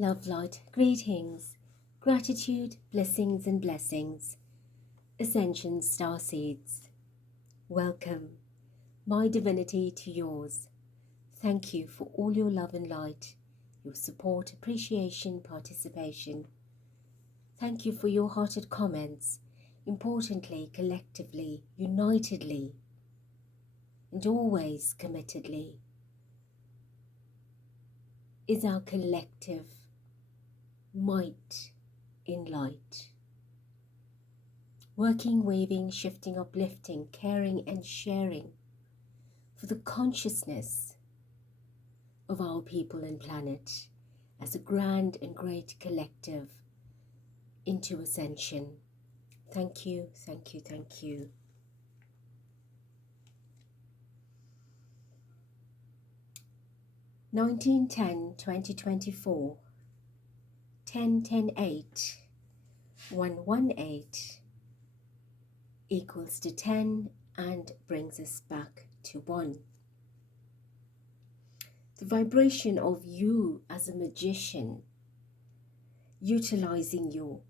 Love, light, greetings, gratitude, blessings and blessings. Ascension star seeds. Welcome, my divinity, to yours. Thank you for all your love and light, your support, appreciation, participation. Thank you for your hearted comments, importantly, collectively, unitedly, and always committedly is our collective might in light. Working, waving, shifting, uplifting, caring and sharing for the consciousness of our people and planet as a grand and great collective into ascension. Thank you, thank you, thank you. (1910, 2024) 10-10-8 118 equals to 10 and brings us back to 1. The vibration of you as a magician, utilizing your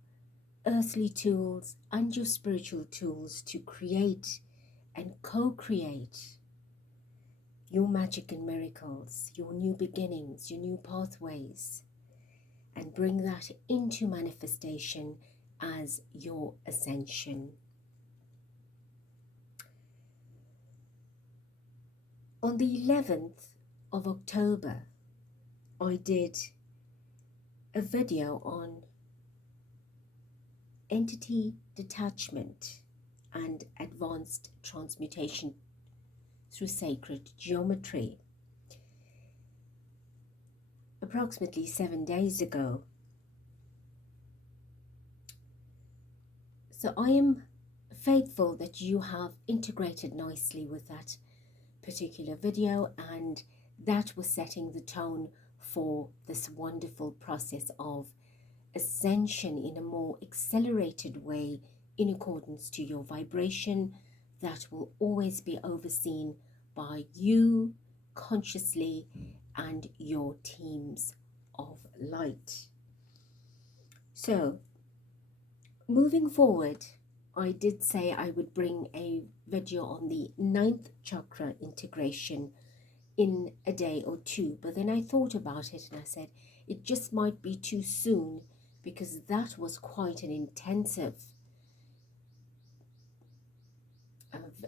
earthly tools and your spiritual tools to create and co-create your magic and miracles, your new beginnings, your new pathways, and bring that into manifestation as your ascension. On the 11th of October, I did a video on entity detachment and advanced transmutation through sacred geometry. Approximately 7 days ago. So I am faithful that you have integrated nicely with that particular video, and that was setting the tone for this wonderful process of ascension in a more accelerated way in accordance to your vibration that will always be overseen by you consciously and your teams of light. So moving forward, I did say I would bring a video on the 9th chakra integration in a day or two, but then I thought about it and I said it just might be too soon, because that was quite an intensive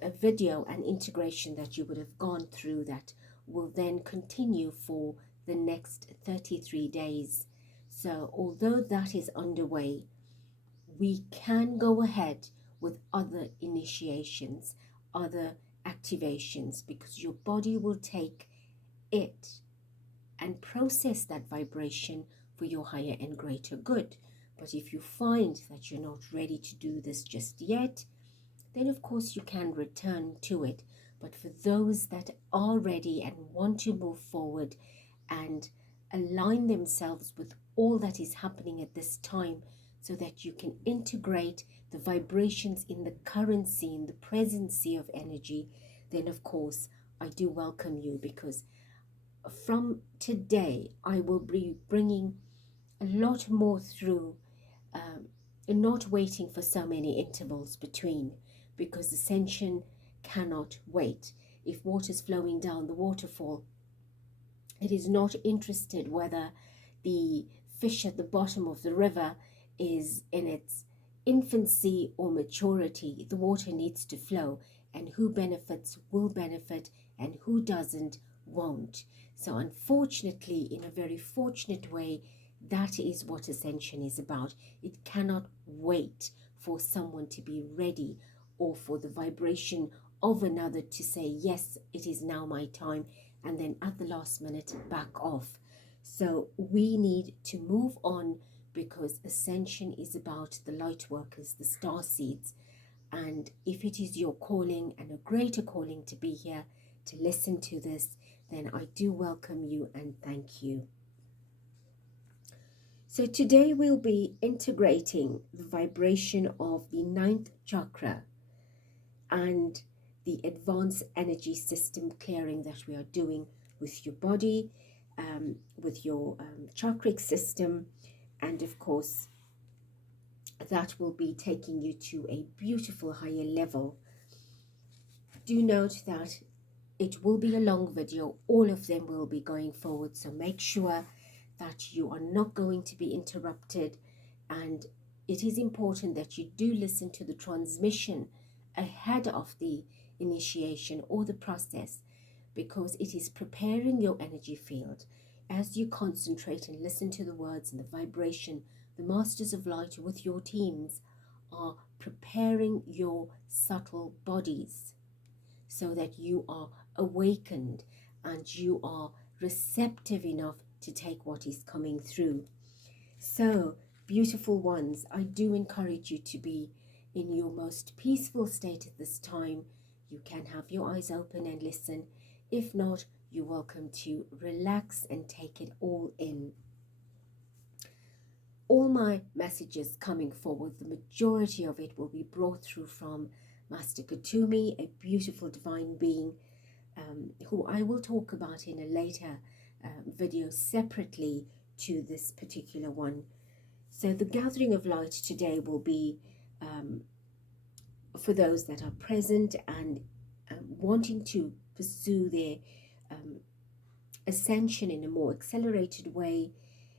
a video and integration that you would have gone through, that will then continue for the next 33 days. So although that is underway, we can go ahead with other initiations, other activations, because your body will take it and process that vibration for your higher and greater good. But if you find that you're not ready to do this just yet, then of course you can return to it. But for those that are ready and want to move forward and align themselves with all that is happening at this time, so that you can integrate the vibrations in the currency, in the presency of energy, then of course I do welcome you, because from today I will be bringing a lot more through, not waiting for so many intervals between, because ascension cannot wait. If water's flowing down the waterfall, it is not interested whether the fish at the bottom of the river is in its infancy or maturity. The water needs to flow, and who benefits will benefit, and who doesn't won't. So unfortunately, in a very fortunate way, that is what ascension is about. It cannot wait for someone to be ready, or for the vibration of another to say, yes, it is now my time, and then at the last minute back off. So we need to move on, because ascension is about the light workers, the star seeds. And if it is your calling, and a greater calling, to be here to listen to this, then I do welcome you and thank you. So today we'll be integrating the vibration of the 9th chakra and the advanced energy system clearing that we are doing with your body. with your chakric system, and of course that will be taking you to a beautiful higher level. Do note that it will be a long video. All of them will be going forward, so make sure that you are not going to be interrupted, and it is important that you do listen to the transmission ahead of the initiation or the process, because it is preparing your energy field. As you concentrate and listen to the words and the vibration, the Masters of Light with your teams are preparing your subtle bodies so that you are awakened and you are receptive enough to take what is coming through. So, beautiful ones, I do encourage you to be in your most peaceful state at this time. You can have your eyes open and listen. If not, you're welcome to relax and take it all in. All my messages coming forward, the majority of it will be brought through from Master Kuthumi, a beautiful divine being who I will talk about in a later video separately to this particular one. So the gathering of light today will be for those that are present and wanting to pursue their ascension in a more accelerated way,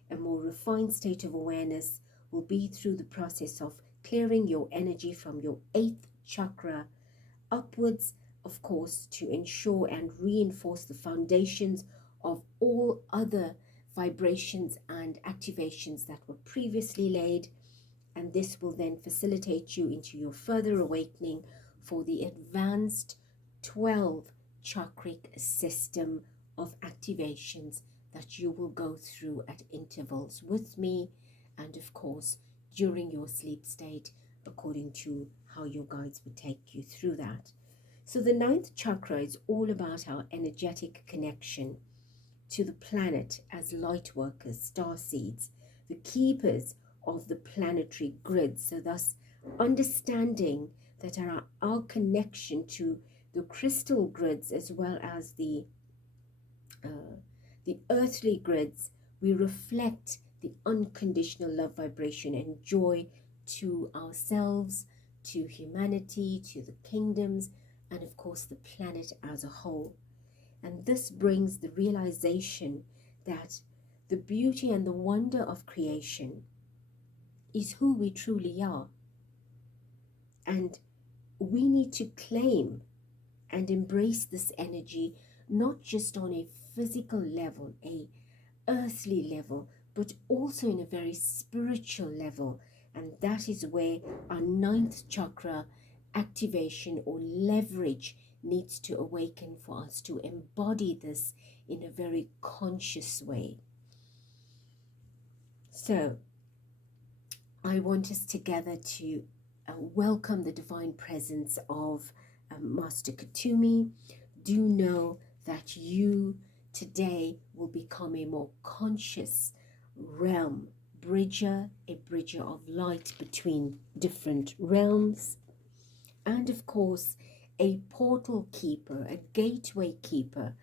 a more refined state of awareness, will be through the process of clearing your energy from your 8th chakra upwards, of course, to ensure and reinforce the foundations of all other vibrations and activations that were previously laid. And this will then facilitate you into your further awakening for the advanced 12 chakric system of activations that you will go through at intervals with me, and of course during your sleep state, according to how your guides would take you through that. So the 9th chakra is all about our energetic connection to the planet as light workers, star seeds, the keepers of the planetary grid. So thus understanding that our connection to the crystal grids as well as the earthly grids, we reflect the unconditional love vibration and joy to ourselves, to humanity, to the kingdoms, and of course the planet as a whole. And this brings the realization that the beauty and the wonder of creation is who we truly are. And we need to claim and embrace this energy, not just on a physical level, a earthly level, but also in a very spiritual level. And that is where our 9th chakra activation or leverage needs to awaken for us to embody this in a very conscious way. So I want us together to welcome the divine presence of Master Kuthumi. Do know that you today will become a more conscious realm bridger, a bridger of light between different realms, and of course a portal keeper, a gateway keeper,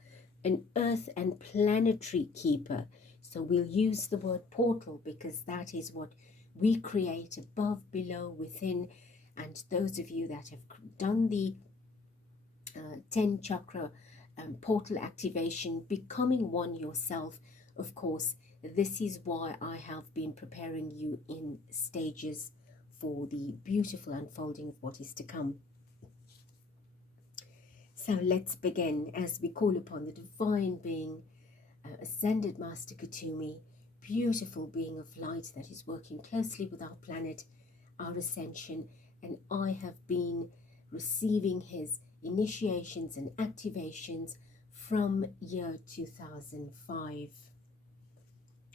an earth and planetary keeper. So we'll use the word portal because that is what we create above, below, within. And those of you that have done the 10 chakra portal activation, becoming one yourself, of course, this is why I have been preparing you in stages for the beautiful unfolding of what is to come. So let's begin as we call upon the divine being, Ascended Master Kuthumi, beautiful being of light that is working closely with our planet, our ascension, and I have been receiving his initiations and activations from year 2005.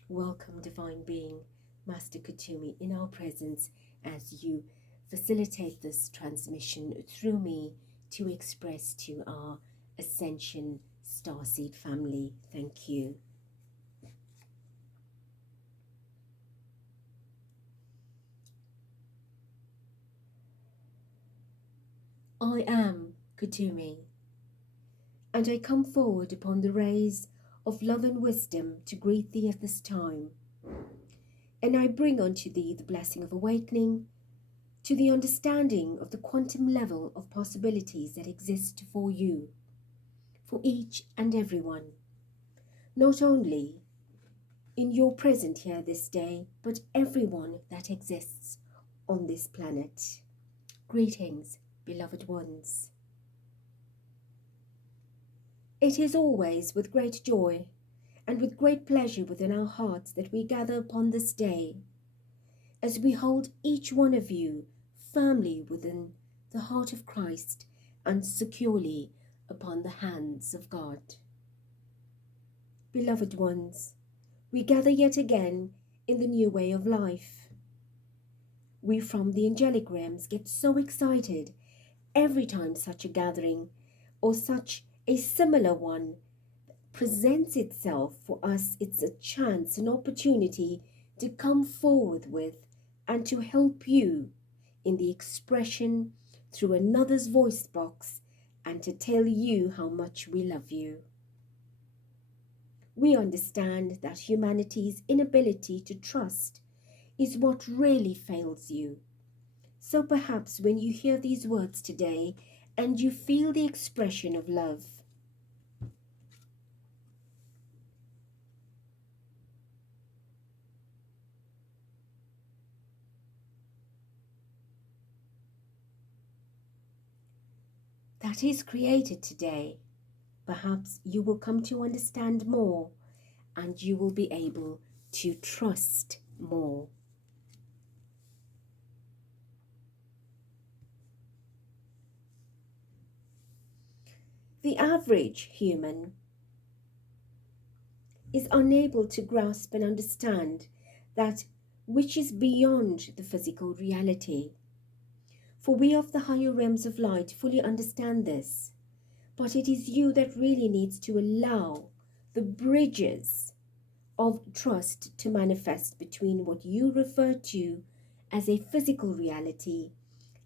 Welcome, divine being, Master Kuthumi, in our presence as you facilitate this transmission through me to express to our Ascension Starseed family. Thank you. I am Kuthumi, and I come forward upon the rays of love and wisdom to greet thee at this time. And I bring unto thee the blessing of awakening to the understanding of the quantum level of possibilities that exist for you, for each and every one, not only in your present here this day, but everyone that exists on this planet. Greetings, beloved ones. It is always with great joy and with great pleasure within our hearts that we gather upon this day, as we hold each one of you firmly within the heart of Christ and securely upon the hands of God. Beloved ones, we gather yet again in the new way of life. We from the angelic realms get so excited every time such a gathering or such a similar one presents itself for us. It's a chance, an opportunity to come forward with and to help you in the expression through another's voice box and to tell you how much we love you. We understand that humanity's inability to trust is what really fails you. So perhaps when you hear these words today and you feel the expression of love, that is created today, perhaps you will come to understand more and you will be able to trust more. The average human is unable to grasp and understand that which is beyond the physical reality. For we of the higher realms of light fully understand this, but it is you that really needs to allow the bridges of trust to manifest between what you refer to as a physical reality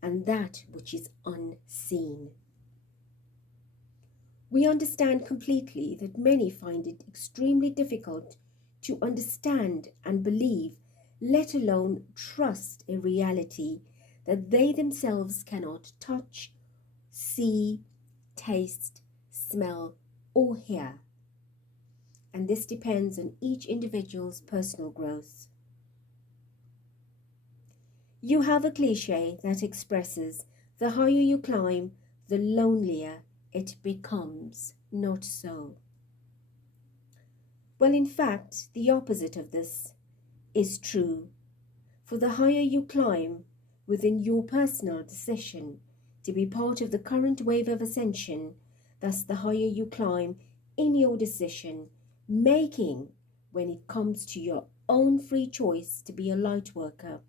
and that which is unseen. We understand completely that many find it extremely difficult to understand and believe, let alone trust a reality that they themselves cannot touch, see, taste, smell, or hear. And this depends on each individual's personal growth. You have a cliche that expresses, the higher you climb, the lonelier it becomes. Not so. Well, in fact, the opposite of this is true. For the higher you climb within your personal decision to be part of the current wave of ascension, thus the higher you climb in your decision making when it comes to your own free choice to be a light worker,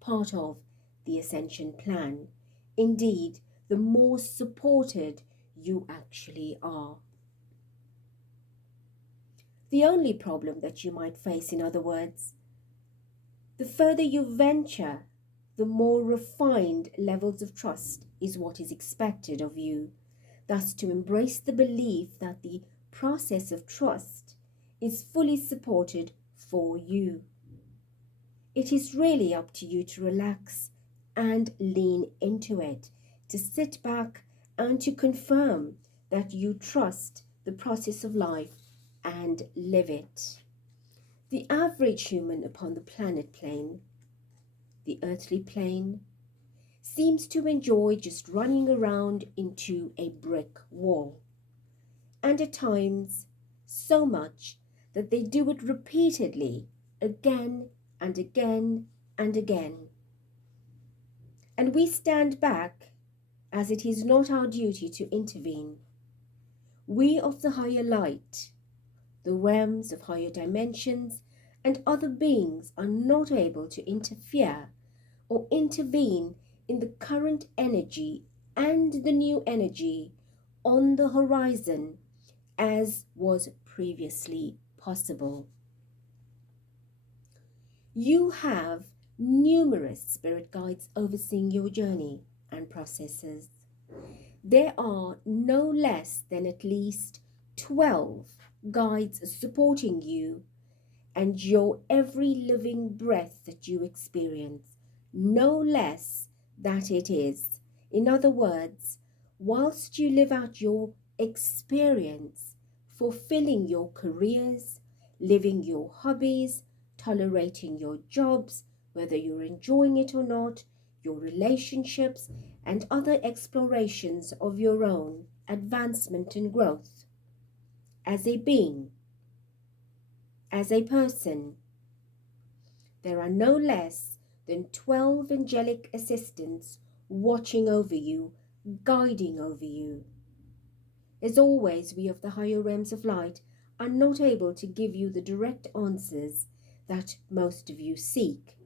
part of the ascension plan. Indeed, the more supported you actually are. The only problem that you might face, in other words, the further you venture, the more refined levels of trust is what is expected of you. Thus, to embrace the belief that the process of trust is fully supported for you. It is really up to you to relax and lean into it, to sit back and to confirm that you trust the process of life and live it. The average human upon the planet plane, the earthly plane, seems to enjoy just running around into a brick wall, and at times so much that they do it repeatedly, again and again and again. And we stand back, as it is not our duty to intervene. We of the higher light, the realms of higher dimensions, and other beings are not able to interfere or intervene in the current energy and the new energy on the horizon as was previously possible. You have numerous spirit guides overseeing your journey and processes. There are no less than at least 12 guides supporting you, and your every living breath that you experience, no less that it is. In other words, whilst you live out your experience, fulfilling your careers, living your hobbies, tolerating your jobs, whether you're enjoying it or not, your relationships, and other explorations of your own advancement and growth. As a being, as a person, there are no less than 12 angelic assistants watching over you, guiding over you. As always, we of the higher realms of light are not able to give you the direct answers that most of you seek.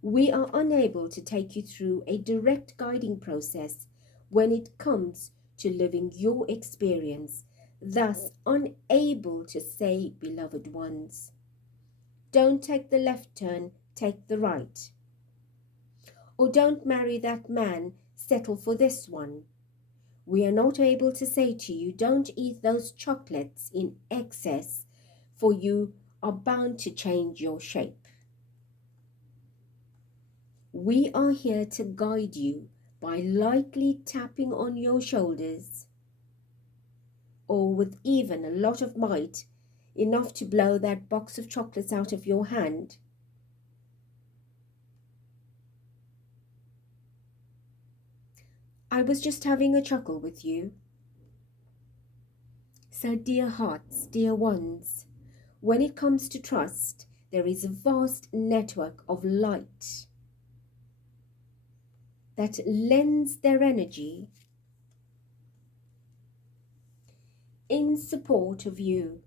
We are unable to take you through a direct guiding process when it comes to living your experience, thus unable to say, beloved ones, don't take the left turn, take the right. Or don't marry that man, settle for this one. We are not able to say to you, don't eat those chocolates in excess, for you are bound to change your shape. We are here to guide you by lightly tapping on your shoulders, or with even a lot of might, enough to blow that box of chocolates out of your hand. I was just having a chuckle with you. So dear hearts, dear ones, when it comes to trust, there is a vast network of light that lends their energy in support of you.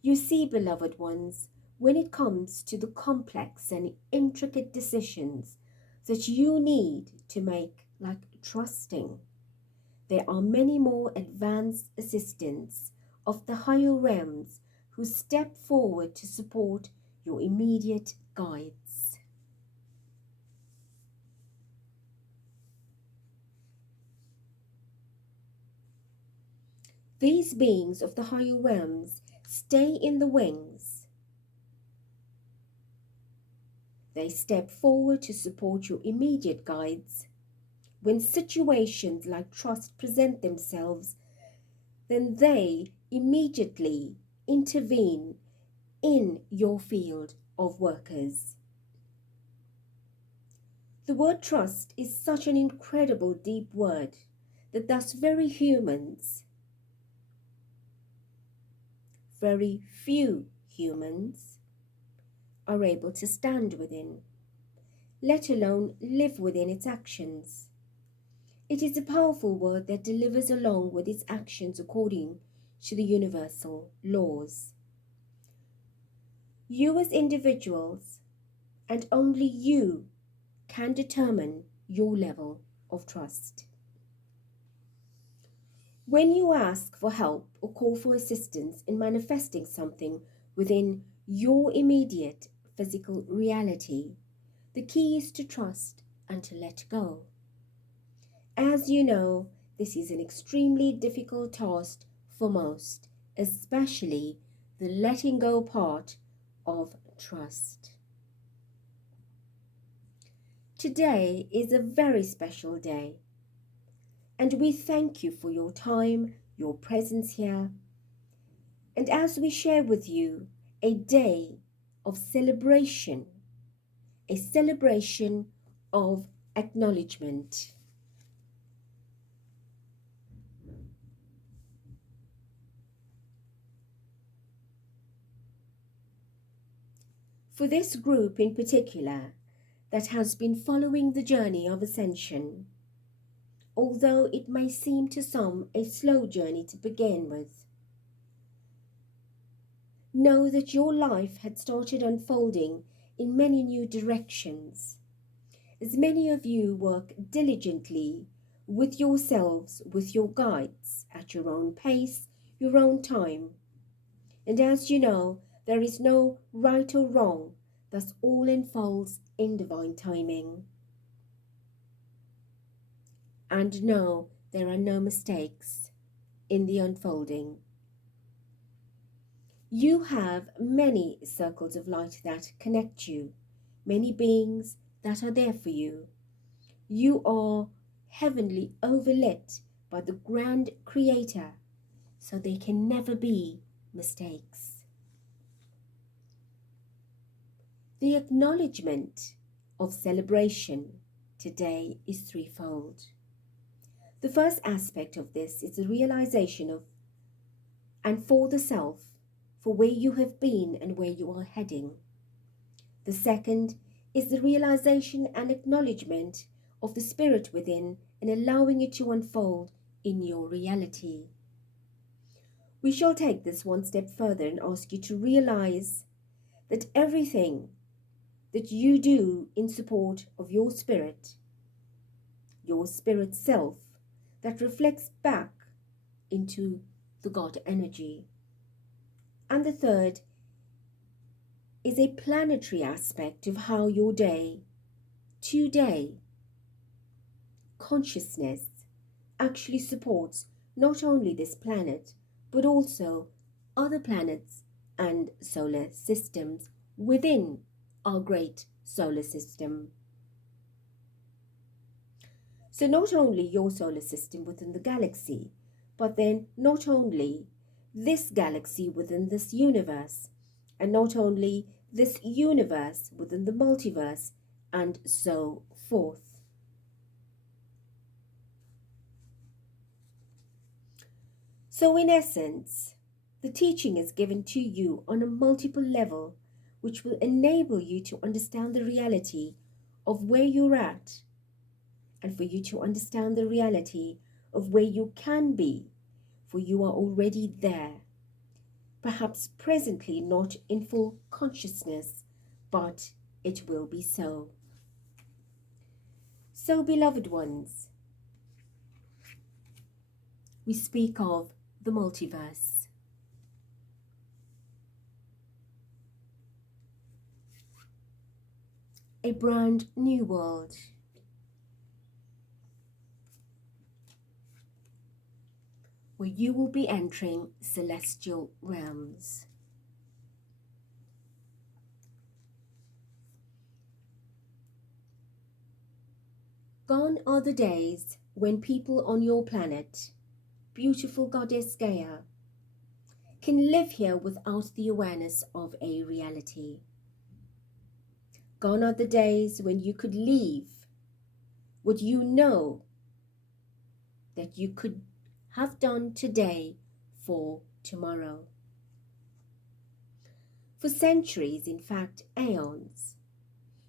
You see, beloved ones, when it comes to the complex and intricate decisions that you need to make, like trusting, there are many more advanced assistants of the higher realms who step forward to support your immediate guides. These beings of the higher realms stay in the wings. They step forward to support your immediate guides. When situations like trust present themselves, then they immediately intervene in your field of workers. The word trust is such an incredible deep word that thus very few humans are able to stand within, let alone live within its actions. It is a powerful word that delivers along with its actions according to the universal laws. You as individuals, and only you, can determine your level of trust. When you ask for help or call for assistance in manifesting something within your immediate physical reality, the key is to trust and to let go. As you know, this is an extremely difficult task for most, especially the letting go part of trust. Today is a very special day, and we thank you for your time, your presence here, and as we share with you a day of celebration, a celebration of acknowledgement. For this group in particular that has been following the journey of ascension, although it may seem to some a slow journey to begin with, know that your life had started unfolding in many new directions, as many of you work diligently with yourselves, with your guides, at your own pace, your own time. And as you know, there is no right or wrong, thus all unfolds in divine timing. And no, there are no mistakes in the unfolding. You have many circles of light that connect you, many beings that are there for you. You are heavenly overlit by the grand Creator, so there can never be mistakes. The acknowledgement of celebration today is threefold. The first aspect of this is the realization of and for the self, for where you have been and where you are heading. The second is the realization and acknowledgement of the spirit within and allowing it to unfold in your reality. We shall take this one step further and ask you to realize that everything that you do in support of your spirit self, that reflects back into the God energy. And the third is a planetary aspect of how your today, consciousness actually supports not only this planet, but also other planets and solar systems within our great solar system. So not only your solar system within the galaxy, but then not only this galaxy within this universe, and not only this universe within the multiverse, and so forth. So in essence, the teaching is given to you on a multiple level, which will enable you to understand the reality of where you're at, and for you to understand the reality of where you can be, for you are already there. Perhaps presently not in full consciousness, but it will be so. So, beloved ones, we speak of the multiverse. A brand new world. Where you will be entering celestial realms. Gone are the days when people on your planet, beautiful goddess Gaia, can live here without the awareness of a reality. Gone are the days when you could leave what you know that you could have done today for tomorrow. For centuries, in fact aeons,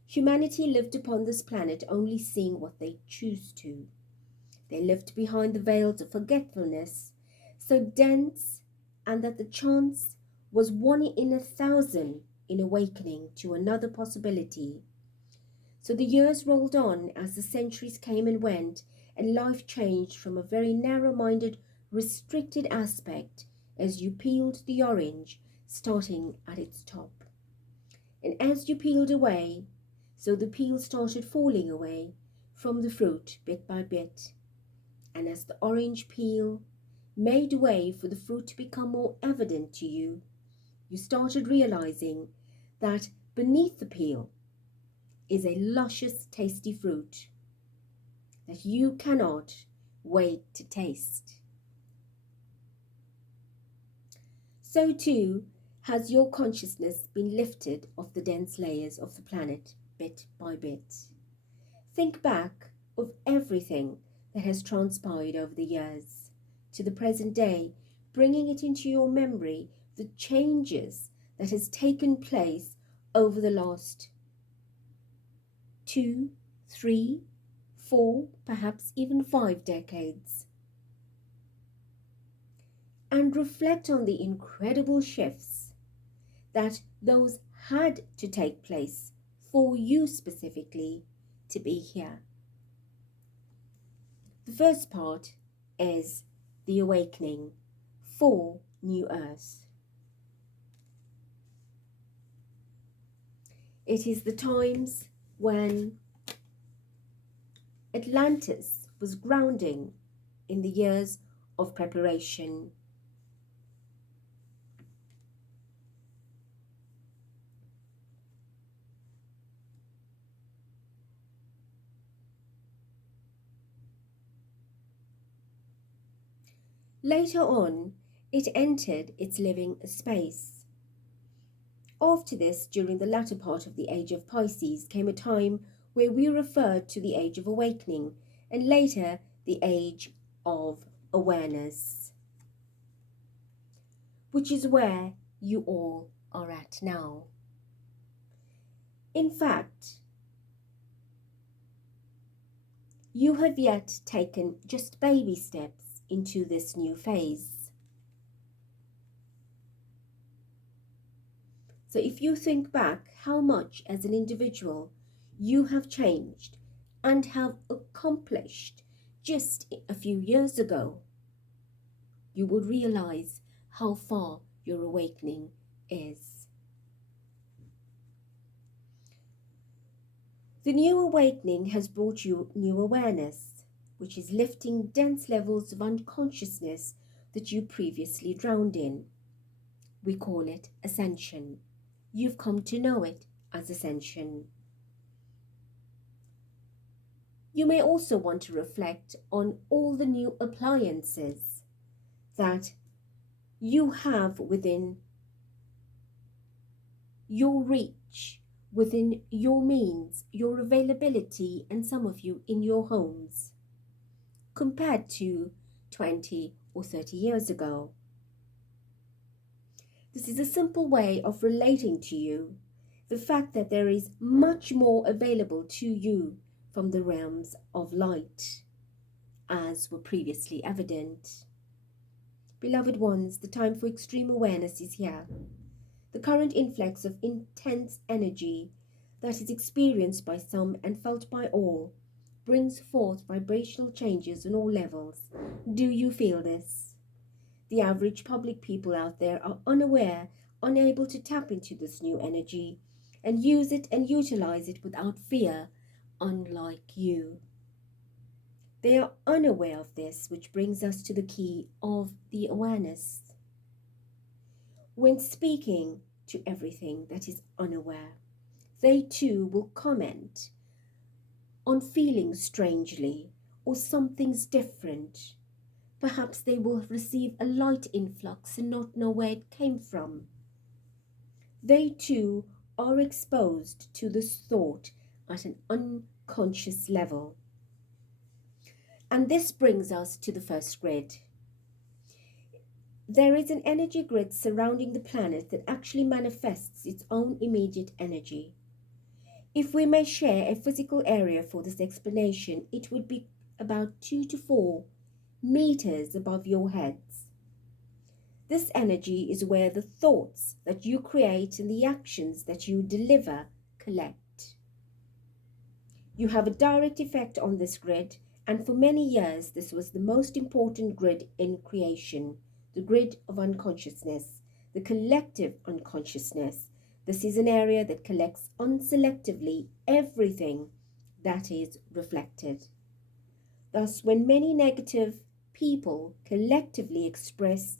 humanity lived upon this planet only seeing what they choose to. They lived behind the veils of forgetfulness, so dense, and that the chance was 1 in 1,000 in awakening to another possibility. So the years rolled on as the centuries came and went, and life changed from a very narrow-minded, restricted aspect as you peeled the orange, starting at its top. And as you peeled away, so the peel started falling away from the fruit bit by bit. And as the orange peel made way for the fruit to become more evident to you, you started realizing that beneath the peel is a luscious, tasty fruit that you cannot wait to taste. So too has your consciousness been lifted off the dense layers of the planet bit by bit. Think back of everything that has transpired over the years to the present day, bringing it into your memory, the changes that has taken place over the last 2, 3, 4, perhaps even 5 decades. And reflect on the incredible shifts that those had to take place for you specifically to be here. The first part is the awakening for New Earth. It is the times when Atlantis was grounding in the years of preparation. Later on, it entered its living space. After this, during the latter part of the age of Pisces, came a time where we referred to the age of awakening, and later the age of awareness, which is where you all are at now. In fact, you have yet taken just baby steps into this new phase. So if you think back how much as an individual you have changed and have accomplished just a few years ago, you will realize how far your awakening is. The new awakening has brought you new awareness, which is lifting dense levels of unconsciousness that you previously drowned in. We call it Ascension. You've come to know it as Ascension. You may also want to reflect on all the new appliances that you have within your reach, within your means, your availability, and some of you in your homes, compared to 20 or 30 years ago. This is a simple way of relating to you the fact that there is much more available to you from the realms of light, as were previously evident. Beloved ones, the time for extreme awareness is here. The current influx of intense energy that is experienced by some and felt by all brings forth vibrational changes on all levels. Do you feel this? The average public people out there are unaware, unable to tap into this new energy and use it and utilize it without fear, unlike you. They are unaware of this, which brings us to the key of the awareness. When speaking to everything that is unaware, they too will comment on feeling strangely or something's different. Perhaps they will receive a light influx and not know where it came from. They too are exposed to this thought at an unconscious level. And this brings us to the first grid. There is an energy grid surrounding the planet that actually manifests its own immediate energy. If we may share a physical area for this explanation, it would be about 2 to 4 meters above your heads. This energy is where the thoughts that you create and the actions that you deliver collect. You have a direct effect on this grid, and for many years this was the most important grid in creation, the grid of unconsciousness, the collective unconsciousness. This is an area that collects unselectively everything that is reflected. Thus, when many negative people collectively express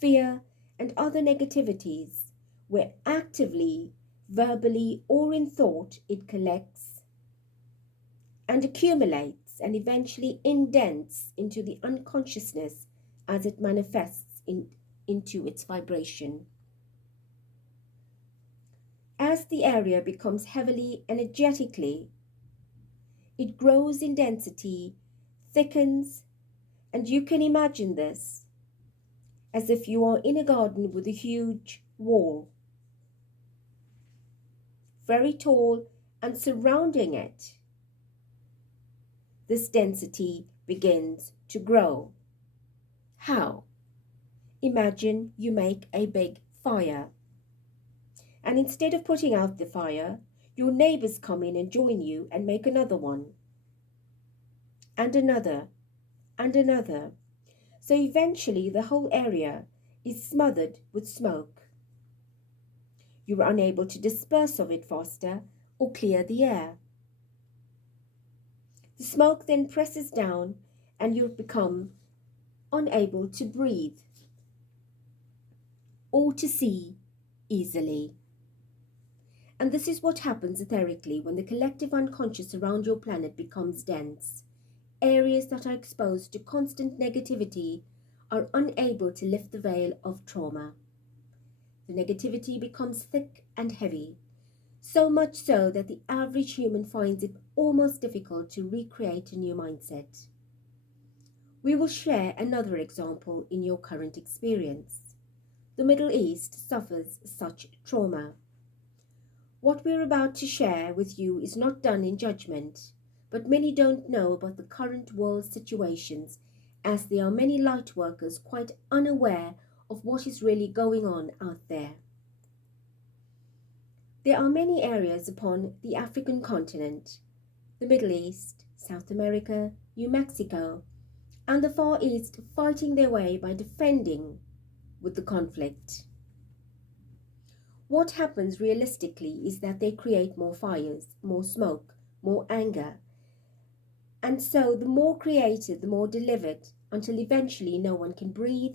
fear and other negativities, where actively, verbally, or in thought it collects and accumulates and eventually indents into the unconsciousness as it manifests into its vibration. As the area becomes heavily energetically, it grows in density, thickens, and you can imagine this as if you are in a garden with a huge wall, very tall, and surrounding it, this density begins to grow. How? Imagine you make a big fire, and instead of putting out the fire, your neighbors come in and join you and make another one, and another, and another. So eventually the whole area is smothered with smoke. You are unable to disperse of it faster or clear the air. The smoke then presses down and you become unable to breathe or to see easily. And this is what happens etherically when the collective unconscious around your planet becomes dense. Areas that are exposed to constant negativity are unable to lift the veil of trauma. The negativity becomes thick and heavy, so much so that the average human finds it almost difficult to recreate a new mindset. We will share another example in your current experience. The Middle East suffers such trauma. What we're about to share with you is not done in judgment, but many don't know about the current world situations, as there are many light workers quite unaware of what is really going on out there. There are many areas upon the African continent, the Middle East, South America, New Mexico, and the Far East fighting their way by defending with the conflict. What happens realistically is that they create more fires, more smoke, more anger. And so the more created, the more delivered, until eventually no one can breathe.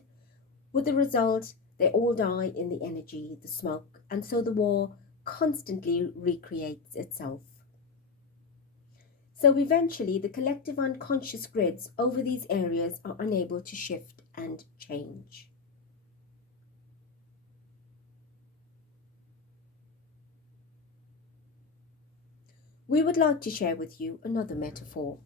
With the result, they all die in the energy, the smoke, and so the war constantly recreates itself. So eventually the collective unconscious grids over these areas are unable to shift and change. We would like to share with you another metaphor.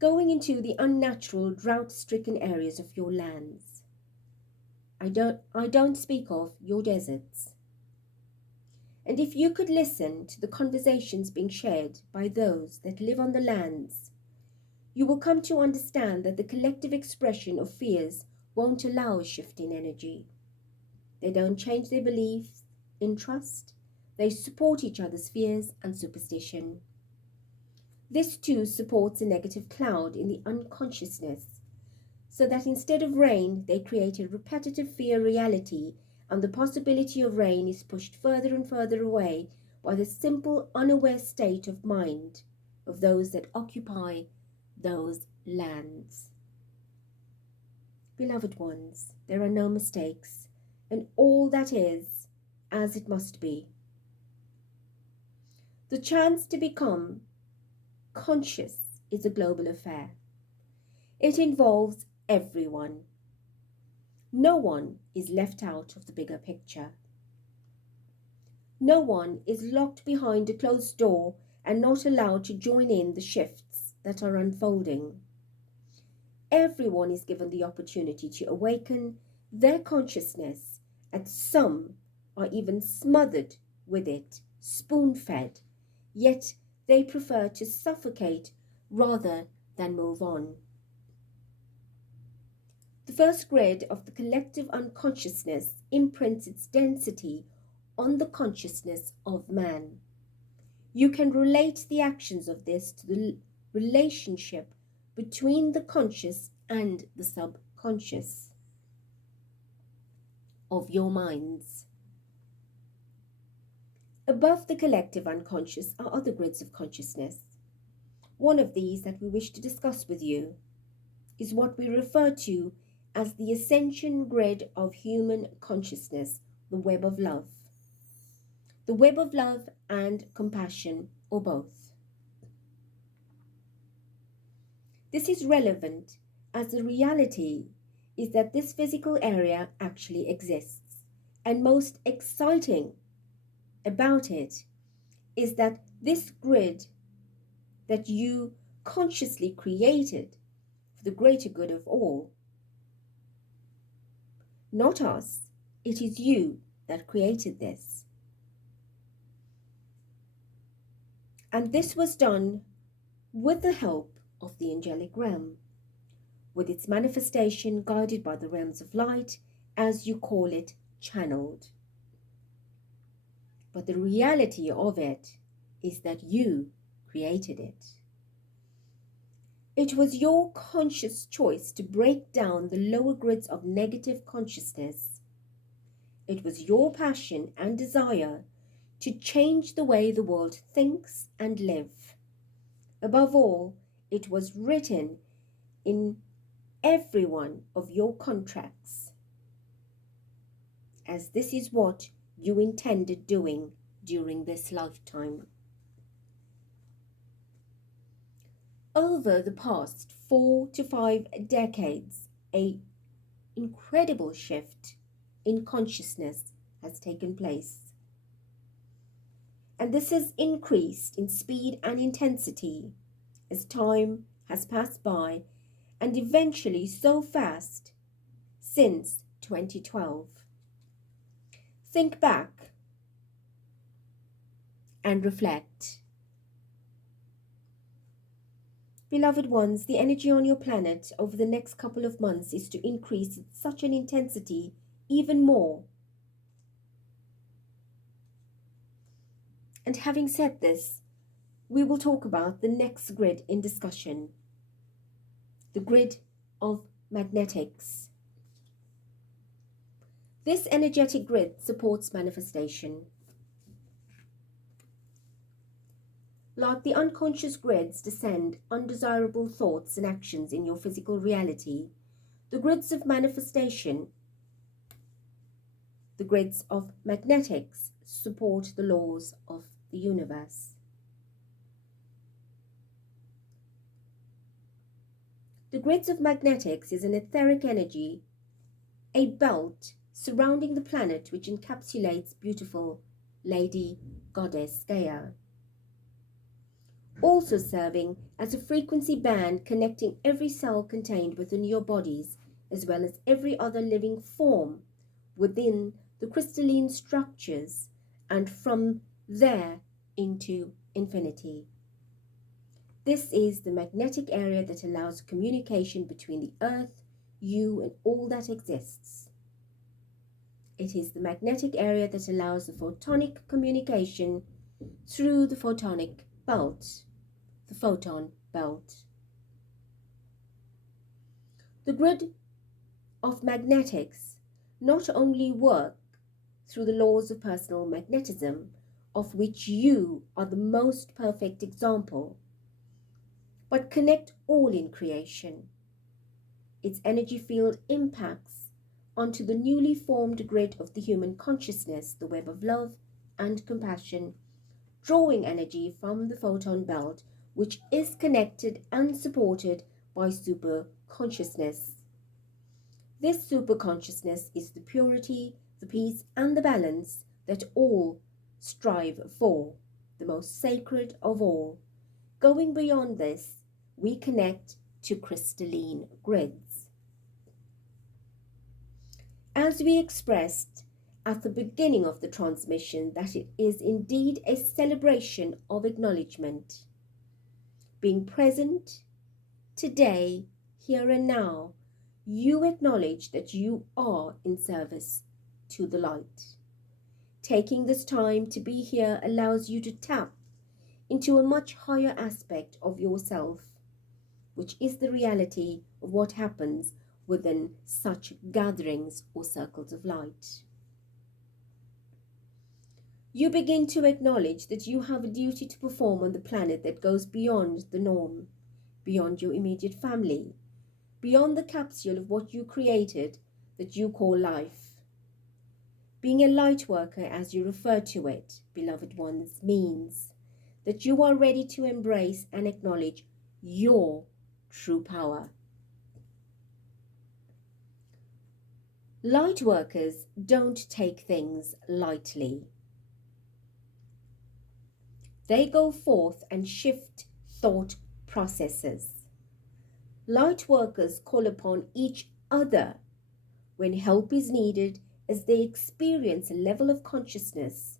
Going into the unnatural, drought-stricken areas of your lands. I don't speak of your deserts. And if you could listen to the conversations being shared by those that live on the lands, you will come to understand that the collective expression of fears won't allow a shift in energy. They don't change their beliefs in trust. They support each other's fears and superstition. This too supports a negative cloud in the unconsciousness, so that instead of rain, they create a repetitive fear reality, and the possibility of rain is pushed further and further away by the simple, unaware state of mind of those that occupy those lands. Beloved ones, there are no mistakes, and all that is as it must be. The chance to become conscious is a global affair. It involves everyone. No one is left out of the bigger picture. No one is locked behind a closed door and not allowed to join in the shifts that are unfolding. Everyone is given the opportunity to awaken their consciousness, and some are even smothered with it, spoon-fed, yet they prefer to suffocate rather than move on. The first grid of the collective unconsciousness imprints its density on the consciousness of man. You can relate the actions of this to the relationship between the conscious and the subconscious of your minds. Above the collective unconscious are other grids of consciousness. One of these that we wish to discuss with you is what we refer to as the Ascension grid of human consciousness, the web of love. The web of love and compassion, or both. This is relevant as the reality is that this physical area actually exists, and most exciting about it is that this grid that you consciously created for the greater good of all. Not us, it is you that created this. And this was done with the help of the angelic realm, with its manifestation guided by the realms of light, as you call it, channeled. But the reality of it is that you created it. It was your conscious choice to break down the lower grids of negative consciousness. It was your passion and desire to change the way the world thinks and live. Above all, it was written in every one of your contracts, as this is what you intended doing during this lifetime. over the past 4 to 5 decades, an incredible shift in consciousness has taken place. And this has increased in speed and intensity as time has passed by, and eventually so fast since 2012. Think back and reflect. Beloved ones, the energy on your planet over the next couple of months is to increase at such an intensity even more. And having said this, we will talk about the next grid in discussion, the grid of magnetics. This energetic grid supports manifestation. Like the unconscious grids descend undesirable thoughts and actions in your physical reality, the grids of manifestation, the grids of magnetics, support the laws of the universe. The grids of magnetics is an etheric energy, a belt surrounding the planet which encapsulates beautiful Lady Goddess Gaia, also serving as a frequency band connecting every cell contained within your bodies, as well as every other living form within the crystalline structures, and from there into infinity. This is the magnetic area that allows communication between the earth, you, and all that exists. It is the magnetic area that allows the photonic communication through the photonic belt, the photon belt. The grid of magnetics not only work through the laws of personal magnetism, of which you are the most perfect example, but connect all in creation. Its energy field impacts onto the newly formed grid of the human consciousness, the web of love and compassion, drawing energy from the photon belt, which is connected and supported by super consciousness. This super consciousness is the purity, the peace, and the balance that all strive for, the most sacred of all. Going beyond this, we connect to crystalline grids. As we expressed at the beginning of the transmission, that it is indeed a celebration of acknowledgement, being present today, here and now. You acknowledge that you are in service to the light. Taking this time to be here allows you to tap into a much higher aspect of yourself, which is the reality of what happens within such gatherings or circles of light. You begin to acknowledge that you have a duty to perform on the planet that goes beyond the norm, beyond your immediate family, beyond the capsule of what you created that you call life. Being a light worker, as you refer to it, beloved ones, means that you are ready to embrace and acknowledge your true power. Light workers don't take things lightly. They go forth and shift thought processes. Light workers call upon each other when help is needed, as they experience a level of consciousness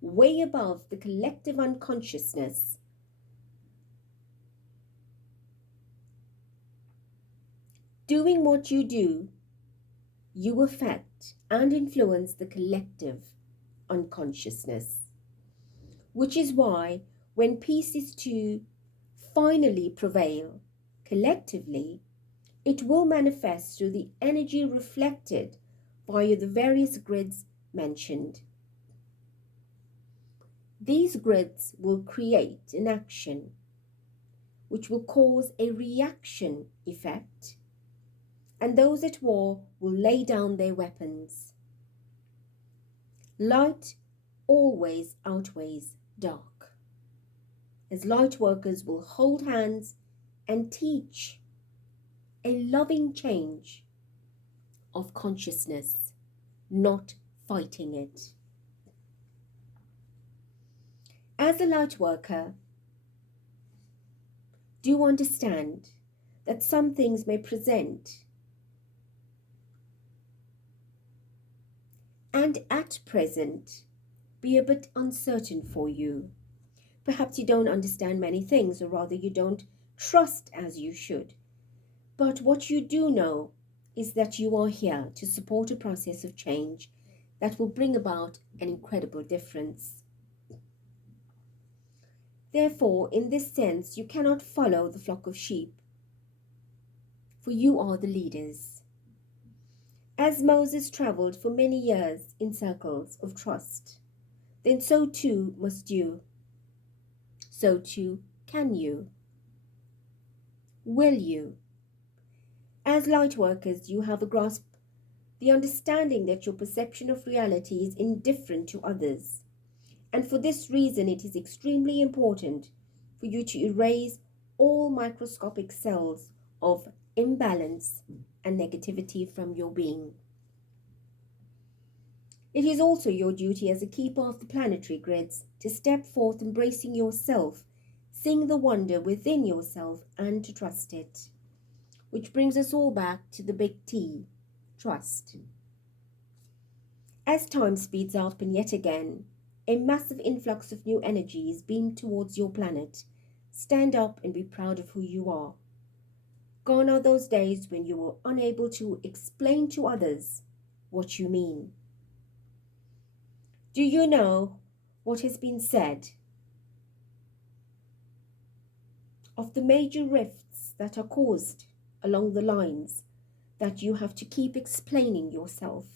way above the collective unconsciousness. Doing what you do, you affect and influence the collective unconsciousness, which is why when peace is to finally prevail collectively, it will manifest through the energy reflected via the various grids mentioned. These grids will create an action which will cause a reaction effect, and those at war will lay down their weapons. Light always outweighs dark, as light workers will hold hands and teach a loving change of consciousness, not fighting it. As a light worker, do understand that some things may present and at present be a bit uncertain for you. Perhaps you don't understand many things, or rather you don't trust as you should. But what you do know is that you are here to support a process of change that will bring about an incredible difference. Therefore, in this sense, you cannot follow the flock of sheep, for you are the leaders. As Moses traveled for many years in circles of trust, then so too must you. So too can you. Will you? As light workers, you have a grasp, the understanding that your perception of reality is indifferent to others. And for this reason, it is extremely important for you to erase all microscopic cells of imbalance and negativity from your being. It is also your duty as a keeper of the planetary grids to step forth embracing yourself, seeing the wonder within yourself, and to trust it. Which brings us all back to the big T, trust. As time speeds up and yet again, a massive influx of new energy is beamed towards your planet, stand up and be proud of who you are. Gone are those days when you were unable to explain to others what you mean. Do you know what has been said of the major rifts that are caused along the lines that you have to keep explaining yourself?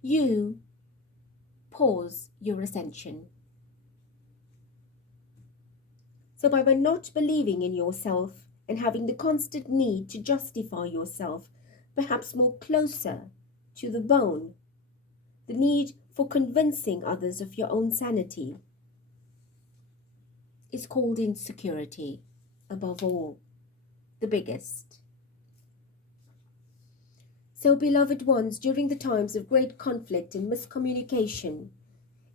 You pause your ascension. So by not believing in yourself and having the constant need to justify yourself, perhaps more closer to the bone, the need for convincing others of your own sanity, is called insecurity, above all, the biggest. So, beloved ones, during the times of great conflict and miscommunication,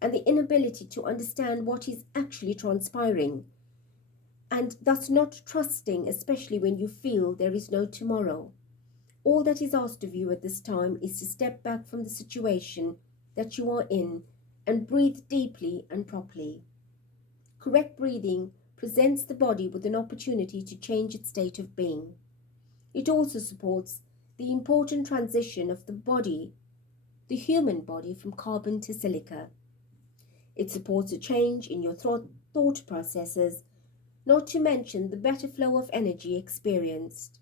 and the inability to understand what is actually transpiring, and thus not trusting, especially when you feel there is no tomorrow, all that is asked of you at this time is to step back from the situation that you are in and breathe deeply and properly. Correct breathing presents the body with an opportunity to change its state of being. It also supports the important transition of the body, the human body, from carbon to silica. It supports a change in your thought processes, not to mention the better flow of energy experienced.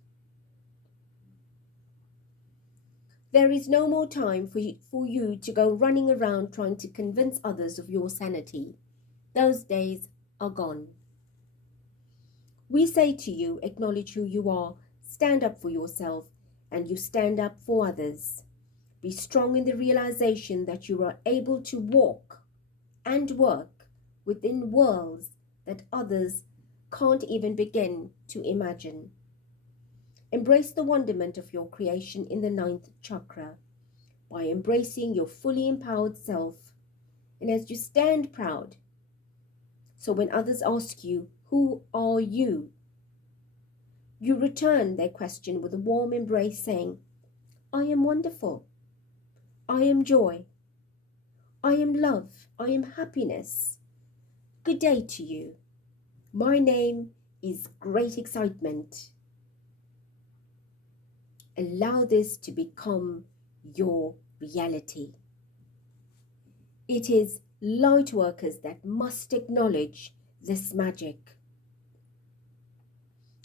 There is no more time for you to go running around trying to convince others of your sanity. Those days are gone. We say to you, acknowledge who you are, stand up for yourself, and you stand up for others. Be strong in the realization that you are able to walk and work within worlds that others can't even begin to imagine. Embrace the wonderment of your creation in the 9th chakra by embracing your fully empowered self. And as you stand proud, so when others ask you, who are you? You return their question with a warm embrace, saying, I am wonderful. I am joy. I am love. I am happiness. Good day to you. My name is Great Excitement. Allow this to become your reality. It is light workers that must acknowledge this magic.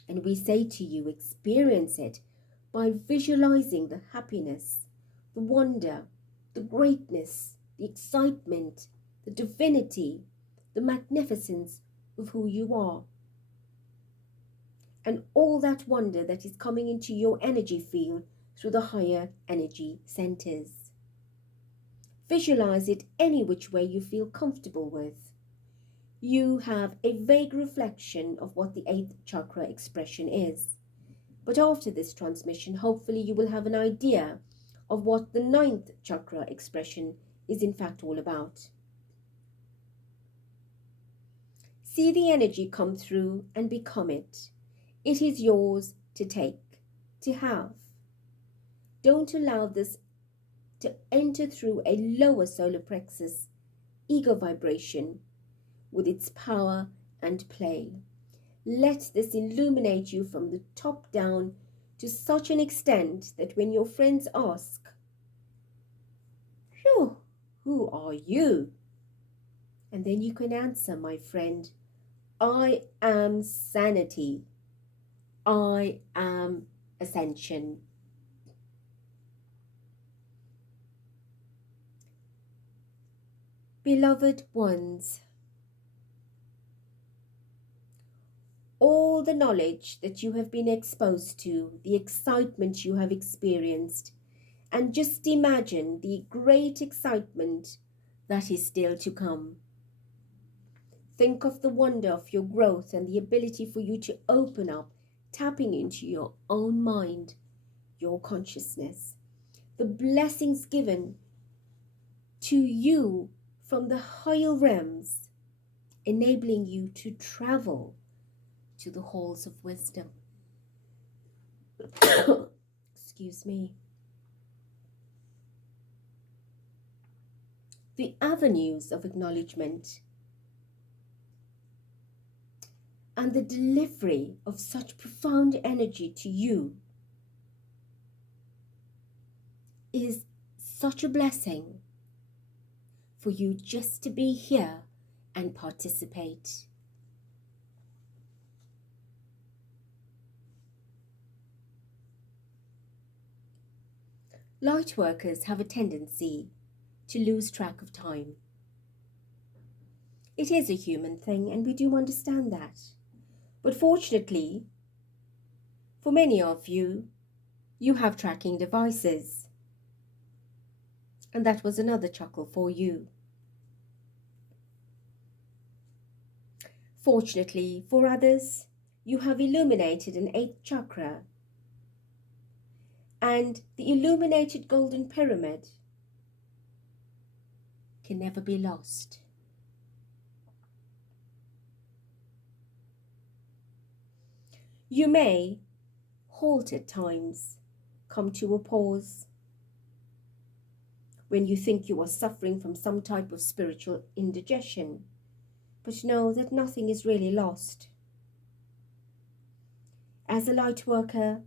And we say to you, experience it by visualizing the happiness, the wonder, the greatness, the excitement, the divinity, the magnificence of who you are. And all that wonder that is coming into your energy field through the higher energy centers. Visualize it any which way you feel comfortable with. You have a vague reflection of what the 8th chakra expression is. But after this transmission, hopefully you will have an idea of what the 9th chakra expression is in fact all about. See the energy come through and become it. It is yours to take, to have. Don't allow this to enter through a lower solar plexus, ego vibration, with its power and play. Let this illuminate you from the top down to such an extent that when your friends ask, "Phew, who are you?" And then you can answer, my friend, "I am sanity. I am ascension." Beloved ones, all the knowledge that you have been exposed to, the excitement you have experienced, and just imagine the great excitement that is still to come. Think of the wonder of your growth and the ability for you to open up, tapping into your own mind, your consciousness, the blessings given to you from the higher realms, enabling you to travel to the halls of wisdom. Excuse me. The avenues of acknowledgement and the delivery of such profound energy to you is such a blessing for you just to be here and participate. Lightworkers have a tendency to lose track of time. It is a human thing, and we do understand that. But fortunately, for many of you, you have tracking devices. And that was another chuckle for you. Fortunately for others, you have illuminated an 8th chakra, and the illuminated golden pyramid can never be lost. You may halt at times, come to a pause, when you think you are suffering from some type of spiritual indigestion, but know that nothing is really lost. As a light worker,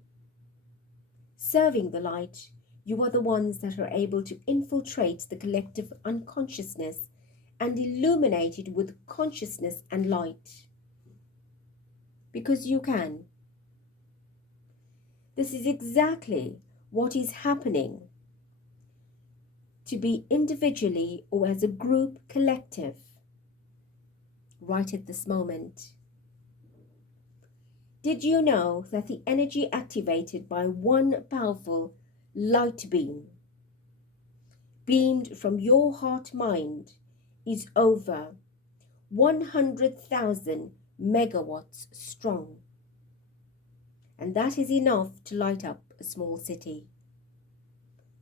serving the light, you are the ones that are able to infiltrate the collective unconsciousness and illuminate it with consciousness and light. Because you can. This is exactly what is happening to be individually or as a group collective right at this moment. Did you know that the energy activated by one powerful light beam, beamed from your heart mind, is over 100,000 megawatts strong? And that is enough to light up a small city.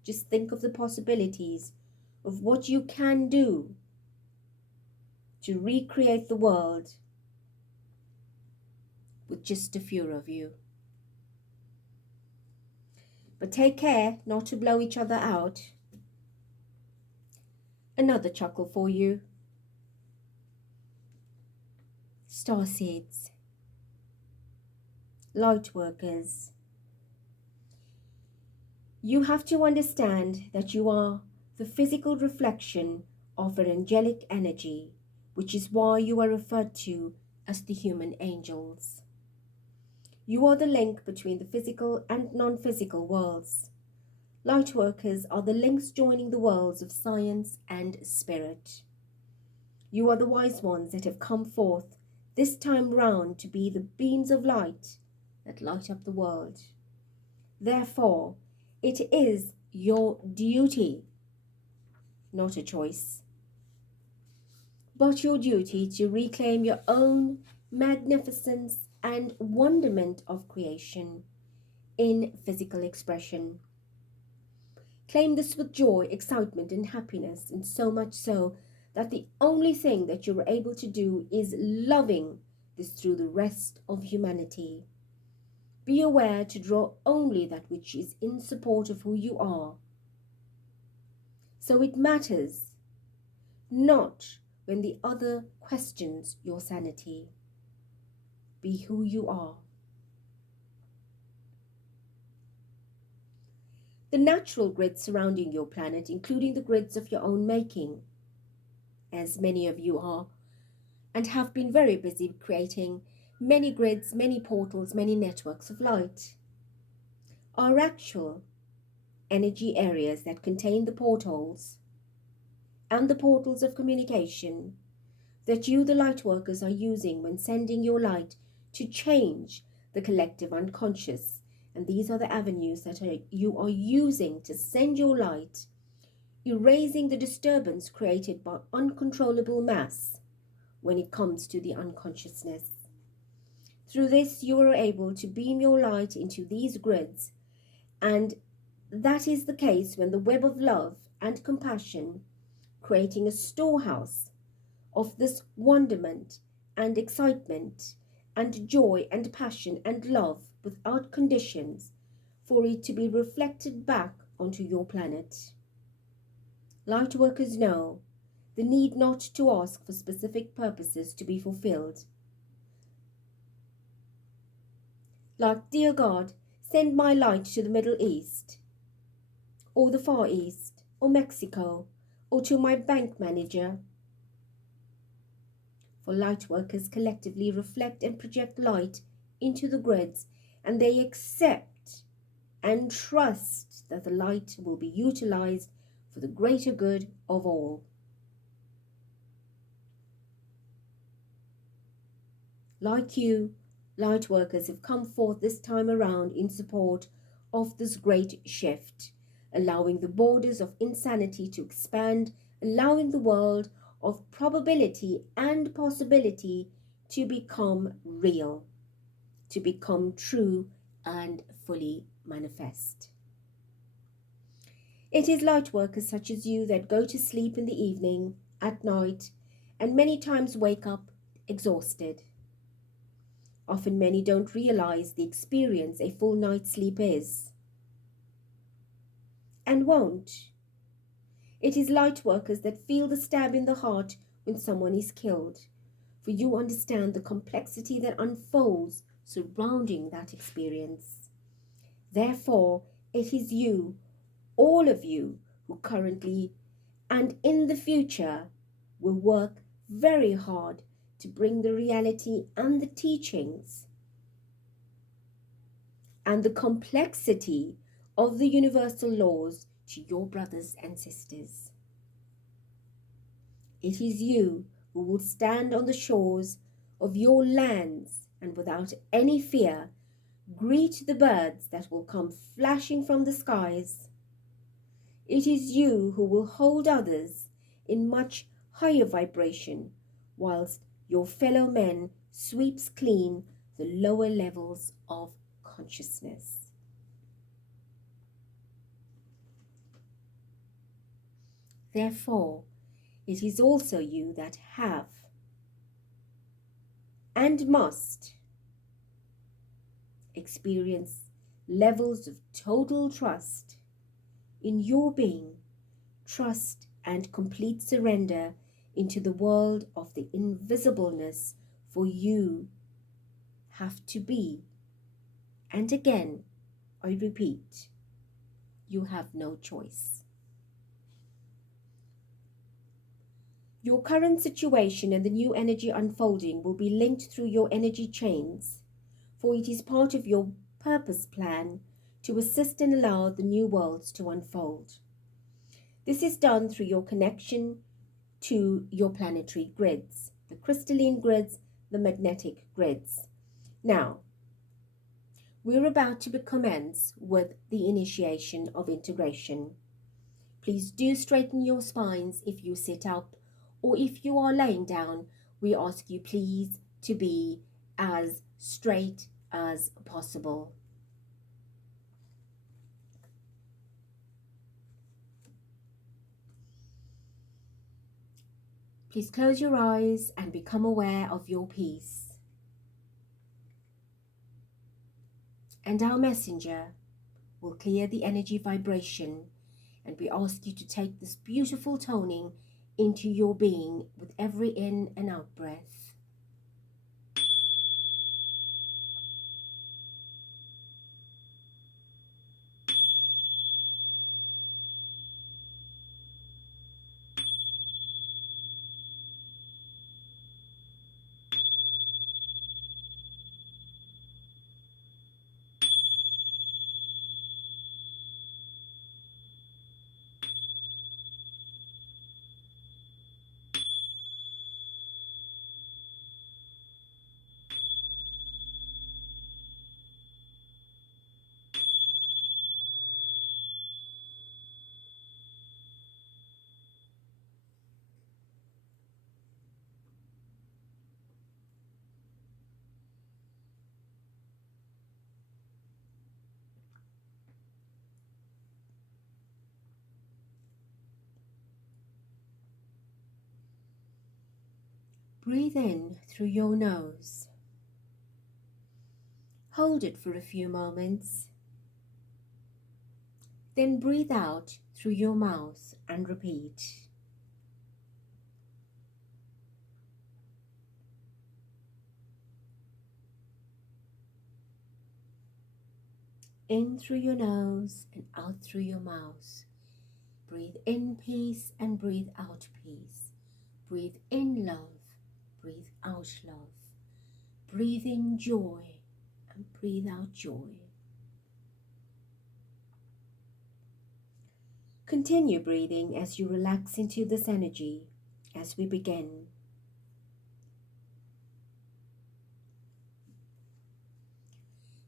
Just think of the possibilities of what you can do to recreate the world with just a few of you. But take care not to blow each other out. Another chuckle for you. Starseeds, light workers, you have to understand that you are the physical reflection of an angelic energy, which is why you are referred to as the human angels. You are the link between the physical and non-physical worlds. Light workers are the links joining the worlds of science and spirit. You are the wise ones that have come forth this time round to be the beams of light that light up the world. Therefore, it is your duty not a choice, but your duty to reclaim your own magnificence and wonderment of creation in physical expression. Claim this with joy, excitement, and happiness, and so much so that the only thing that you're able to do is loving this through the rest of humanity. Be aware to draw only that which is in support of who you are. So it matters not when the other questions your sanity. Be who you are. The natural grids surrounding your planet, including the grids of your own making, as many of you are, and have been very busy creating many grids, many portals, many networks of light, are actual energy areas that contain the portals and the portals of communication that you, the light workers, are using when sending your light to change the collective unconscious. And these are the avenues that you are using to send your light, erasing the disturbance created by uncontrollable mass when it comes to the unconsciousness. Through this, you are able to beam your light into these grids, and that is the case when the web of love and compassion, creating a storehouse of this wonderment and excitement and joy and passion and love without conditions, for it to be reflected back onto your planet. Light workers know the need not to ask for specific purposes to be fulfilled. Like, dear God, send my light to the Middle East, or the Far East, or Mexico, or to my bank manager. For light workers collectively reflect and project light into the grids, and they accept and trust that the light will be utilized for the greater good of all. Like you, light workers have come forth this time around in support of this great shift, allowing the borders of insanity to expand, allowing the world of probability and possibility to become real, to become true and fully manifest. It is light workers such as you that go to sleep in the evening, at night, and many times wake up exhausted. Often many don't realize the experience a full night's sleep is, and won't. It is light workers that feel the stab in the heart when someone is killed, for you understand the complexity that unfolds surrounding that experience. Therefore, it is you, all of you, who currently and in the future will work very hard to bring the reality and the teachings and the complexity of the universal laws to your brothers and sisters. It is you who will stand on the shores of your lands and without any fear greet the birds that will come flashing from the skies. It is you who will hold others in much higher vibration whilst your fellow men sweeps clean the lower levels of consciousness. Therefore, it is also you that have and must experience levels of total trust in your being, trust and complete surrender into the world of the invisibleness, for you have to be. And again, I repeat, you have no choice. Your current situation and the new energy unfolding will be linked through your energy chains, for it is part of your purpose plan to assist and allow the new worlds to unfold. This is done through your connection to your planetary grids, the crystalline grids, the magnetic grids. Now, we're about to commence with the initiation of integration. Please do straighten your spines if you sit up, or if you are laying down, we ask you please to be as straight as possible. Please close your eyes and become aware of your peace. And our messenger will clear the energy vibration, and we ask you to take this beautiful toning into your being with every in and out breath. Breathe in through your nose. Hold it for a few moments. Then breathe out through your mouth and repeat. In through your nose and out through your mouth. Breathe in peace and breathe out peace. Breathe in love, breathe out love. Breathe in joy and breathe out joy. Continue breathing as you relax into this energy as we begin.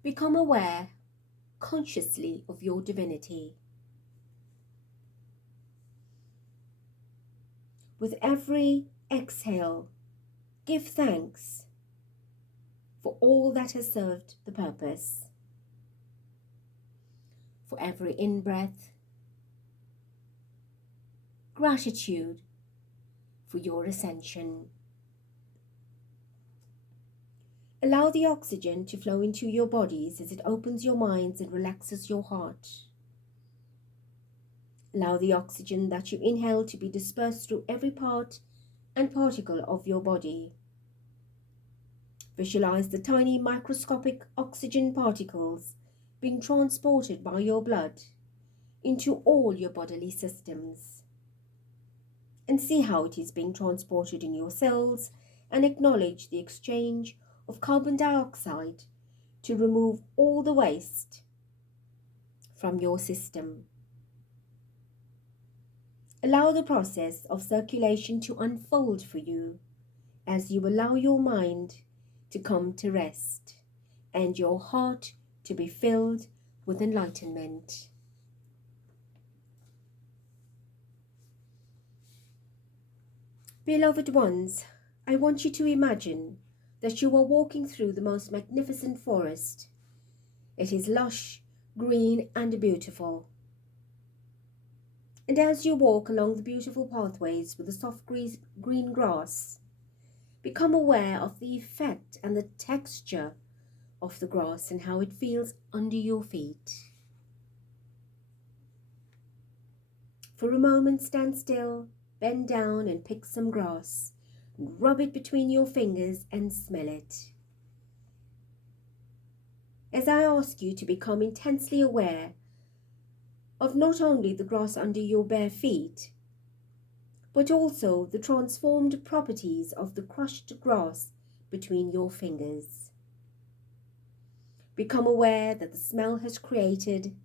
Become aware consciously of your divinity. With every exhale, give thanks for all that has served the purpose. For every in-breath, gratitude for your ascension. Allow the oxygen to flow into your bodies as it opens your minds and relaxes your heart. Allow the oxygen that you inhale to be dispersed through every part and particle of your body. Visualize the tiny microscopic oxygen particles being transported by your blood into all your bodily systems. And see how it is being transported in your cells, and acknowledge the exchange of carbon dioxide to remove all the waste from your system. Allow the process of circulation to unfold for you as you allow your mind to come to rest and your heart to be filled with enlightenment. Beloved ones, I want you to imagine that you are walking through the most magnificent forest. It is lush, green, and beautiful. And as you walk along the beautiful pathways with the soft green grass, become aware of the effect and the texture of the grass and how it feels under your feet. For a moment, stand still, bend down and pick some grass, and rub it between your fingers and smell it. As I ask you to become intensely aware of not only the grass under your bare feet, but also the transformed properties of the crushed grass between your fingers. Become aware that the smell has created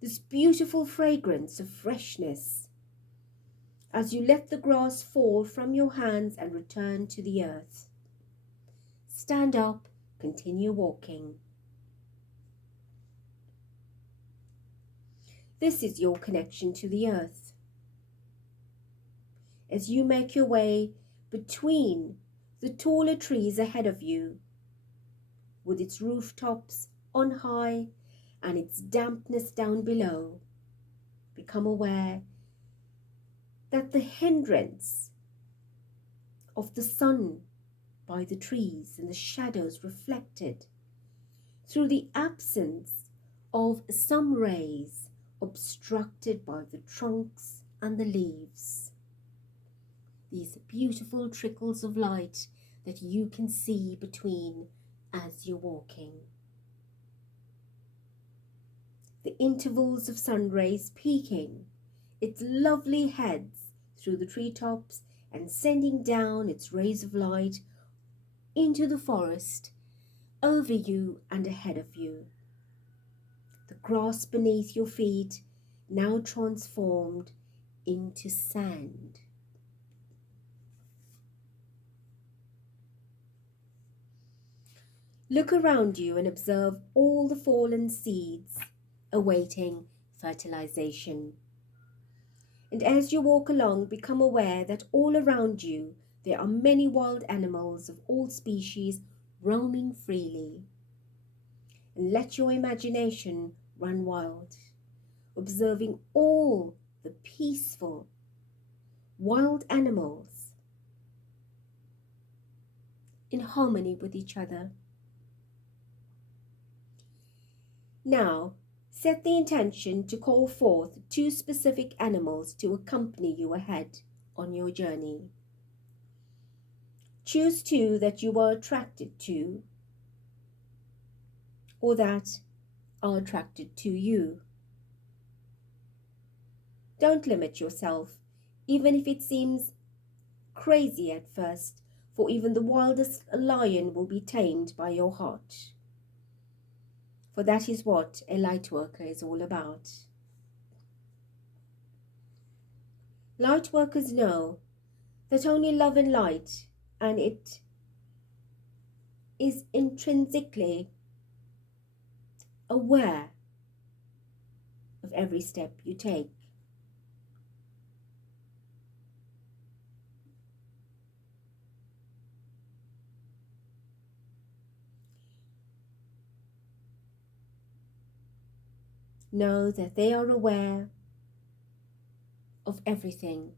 this beautiful fragrance of freshness as you let the grass fall from your hands and return to the earth. Stand up, continue walking. This is your connection to the earth. As you make your way between the taller trees ahead of you, with its rooftops on high and its dampness down below, become aware that the hindrance of the sun by the trees and the shadows reflected through the absence of some rays obstructed by the trunks and the leaves. These beautiful trickles of light that you can see between as you're walking. The intervals of sun rays peeking its lovely heads through the treetops and sending down its rays of light into the forest, over you and ahead of you. The grass beneath your feet now transformed into sand. Look around you and observe all the fallen seeds awaiting fertilization. And as you walk along, become aware that all around you there are many wild animals of all species roaming freely. And let your imagination run wild, observing all the peaceful wild animals in harmony with each other. Now, set the intention to call forth 2 specific animals to accompany you ahead on your journey. Choose 2 that you are attracted to or that are attracted to you. Don't limit yourself, even if it seems crazy at first, for even the wildest lion will be tamed by your heart. For that is what a Lightworker is all about. Lightworkers know that only love and light, and it is intrinsically aware of every step you take. Know that they are aware of everything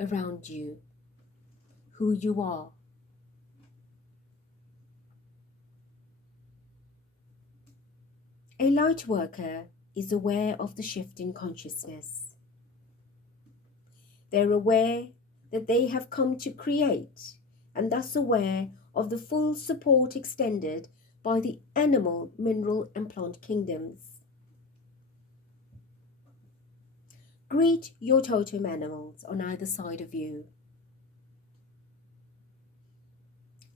around you, who you are. A Lightworker is aware of the shift in consciousness. They're aware that they have come to create, and thus aware of the full support extended by the animal, mineral, and plant kingdoms. Greet your totem animals on either side of you,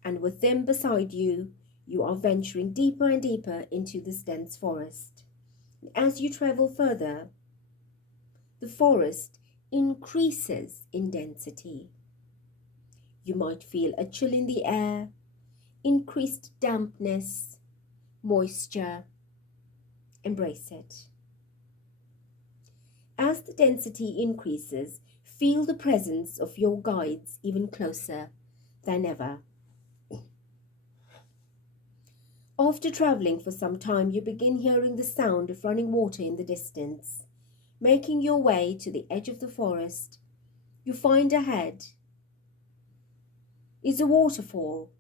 and with them beside you, you are venturing deeper and deeper into this dense forest. And as you travel further, the forest increases in density. You might feel a chill in the air, increased dampness, moisture. Embrace it. As the density increases, feel the presence of your guides even closer than ever. After traveling for some time, you begin hearing the sound of running water in the distance. Making your way to the edge of the forest, you find ahead is a waterfall.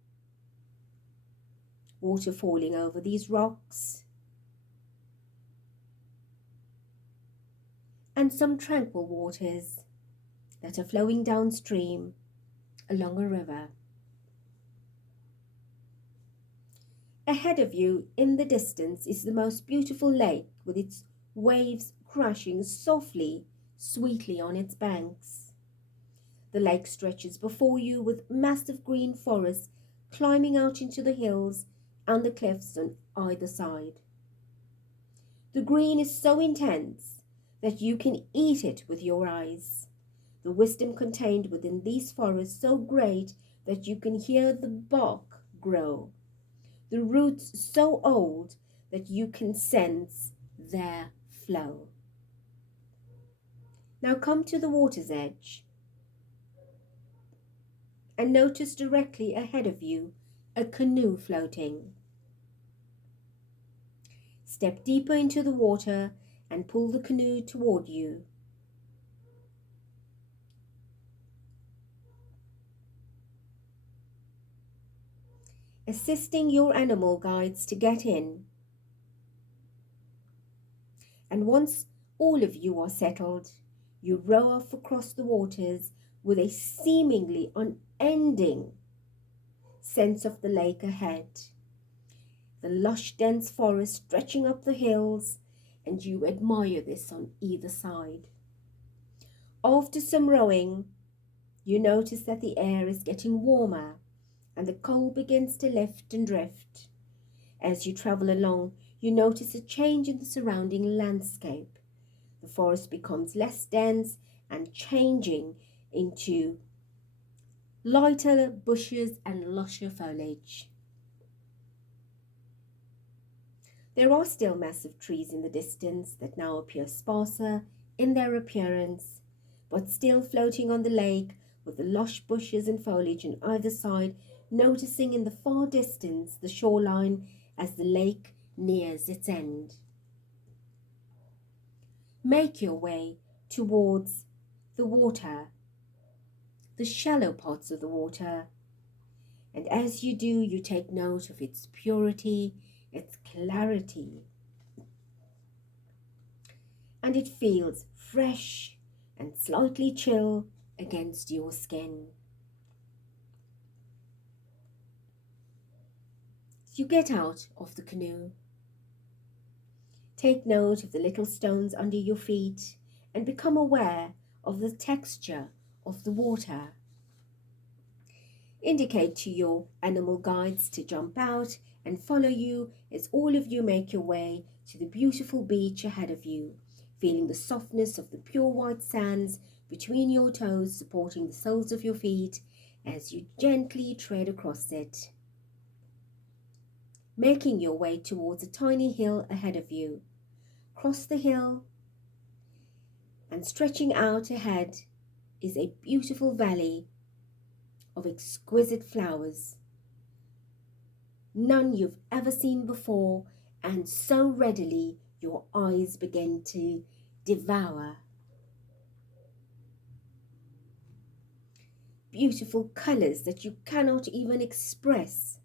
Water falling over these rocks, and some tranquil waters that are flowing downstream along a river. Ahead of you in the distance is the most beautiful lake with its waves crashing softly, sweetly on its banks. The lake stretches before you with massive green forests climbing out into the hills and the cliffs on either side. The green is so intense that you can eat it with your eyes. The wisdom contained within these forests so great that you can hear the bark grow. The roots so old that you can sense their flow. Now come to the water's edge and notice directly ahead of you a canoe floating. Step deeper into the water and pull the canoe toward you. Assisting your animal guides to get in. And once all of you are settled, you row off across the waters with a seemingly unending sense of the lake ahead. The lush, dense forest stretching up the hills, and you admire this on either side. After some rowing, you notice that the air is getting warmer and the cold begins to lift and drift. As you travel along, you notice a change in the surrounding landscape. The forest becomes less dense and changing into lighter bushes and lusher foliage. There are still massive trees in the distance that now appear sparser in their appearance, but still floating on the lake with the lush bushes and foliage on either side, noticing in the far distance the shoreline as the lake nears its end. Make your way towards the water, the shallow parts of the water, and as you do, you take note of its purity, its clarity, and it feels fresh and slightly chill against your skin. As you get out of the canoe, take note of the little stones under your feet and become aware of the texture of the water. Indicate to your animal guides to jump out and follow you as all of you make your way to the beautiful beach ahead of you, feeling the softness of the pure white sands between your toes supporting the soles of your feet as you gently tread across it. Making your way towards a tiny hill ahead of you. Cross the hill, and stretching out ahead is a beautiful valley of exquisite flowers, none you've ever seen before, and so readily your eyes begin to devour. Beautiful colors that you cannot even express,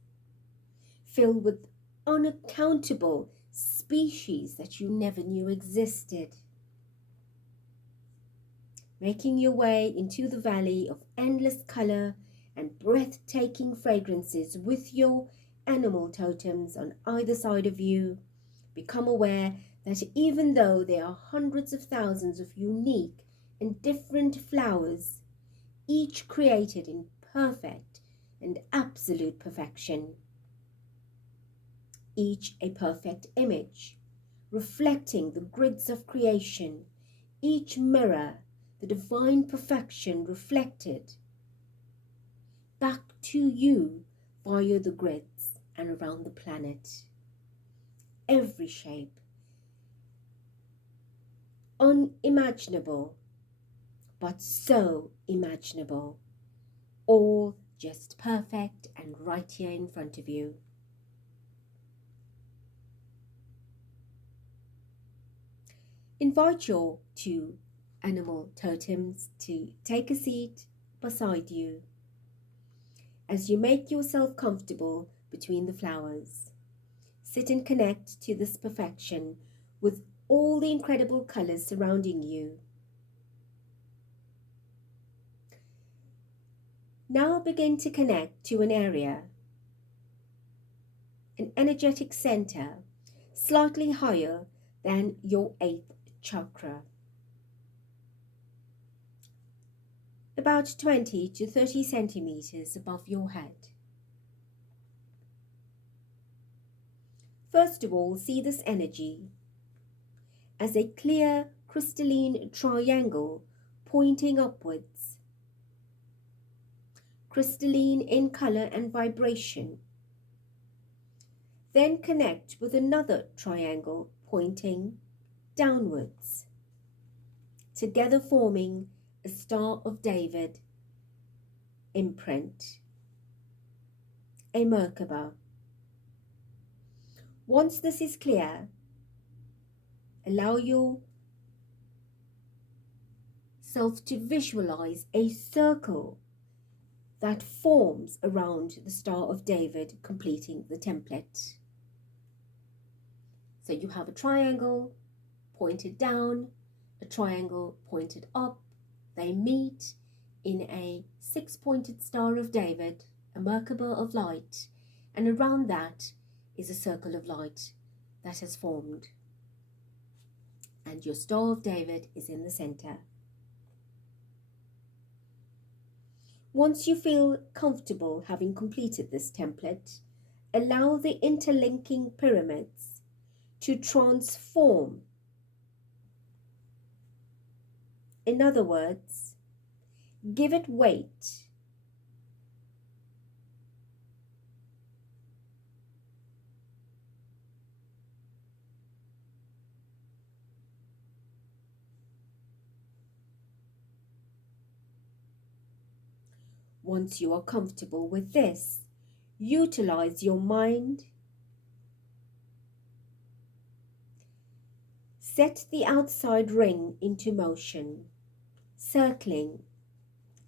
filled with unaccountable species that you never knew existed. Making your way into the valley of endless color and breathtaking fragrances with your animal totems on either side of you, become aware that even though there are hundreds of thousands of unique and different flowers, each created in perfect and absolute perfection, each a perfect image, reflecting the grids of creation, each mirror, the divine perfection reflected back to you via the grids and around the planet. Every shape, unimaginable, but so imaginable, all just perfect and right here in front of you. Invite your two animal totems to take a seat beside you as you make yourself comfortable between the flowers. Sit and connect to this perfection with all the incredible colors surrounding you. Now begin to connect to an area, an energetic center, slightly higher than your 8th chakra. About 20 to 30 centimeters above your head. First of all, see this energy as a clear crystalline triangle pointing upwards. Crystalline in color and vibration. Then connect with another triangle pointing downwards. together forming a Star of David imprint, a MERKABA. Once this is clear, allow yourself to visualize a circle that forms around the Star of David, completing the template. So you have a triangle pointed down, a triangle pointed up. They meet in a 6-pointed Star of David, a MERKABA of light, and around that is a circle of light that has formed. And your Star of David is in the center. Once you feel comfortable having completed this template, allow the interlinking pyramids to transform. In other words, give it weight. Once you are comfortable with this, utilize your mind. Set the outside ring into motion, circling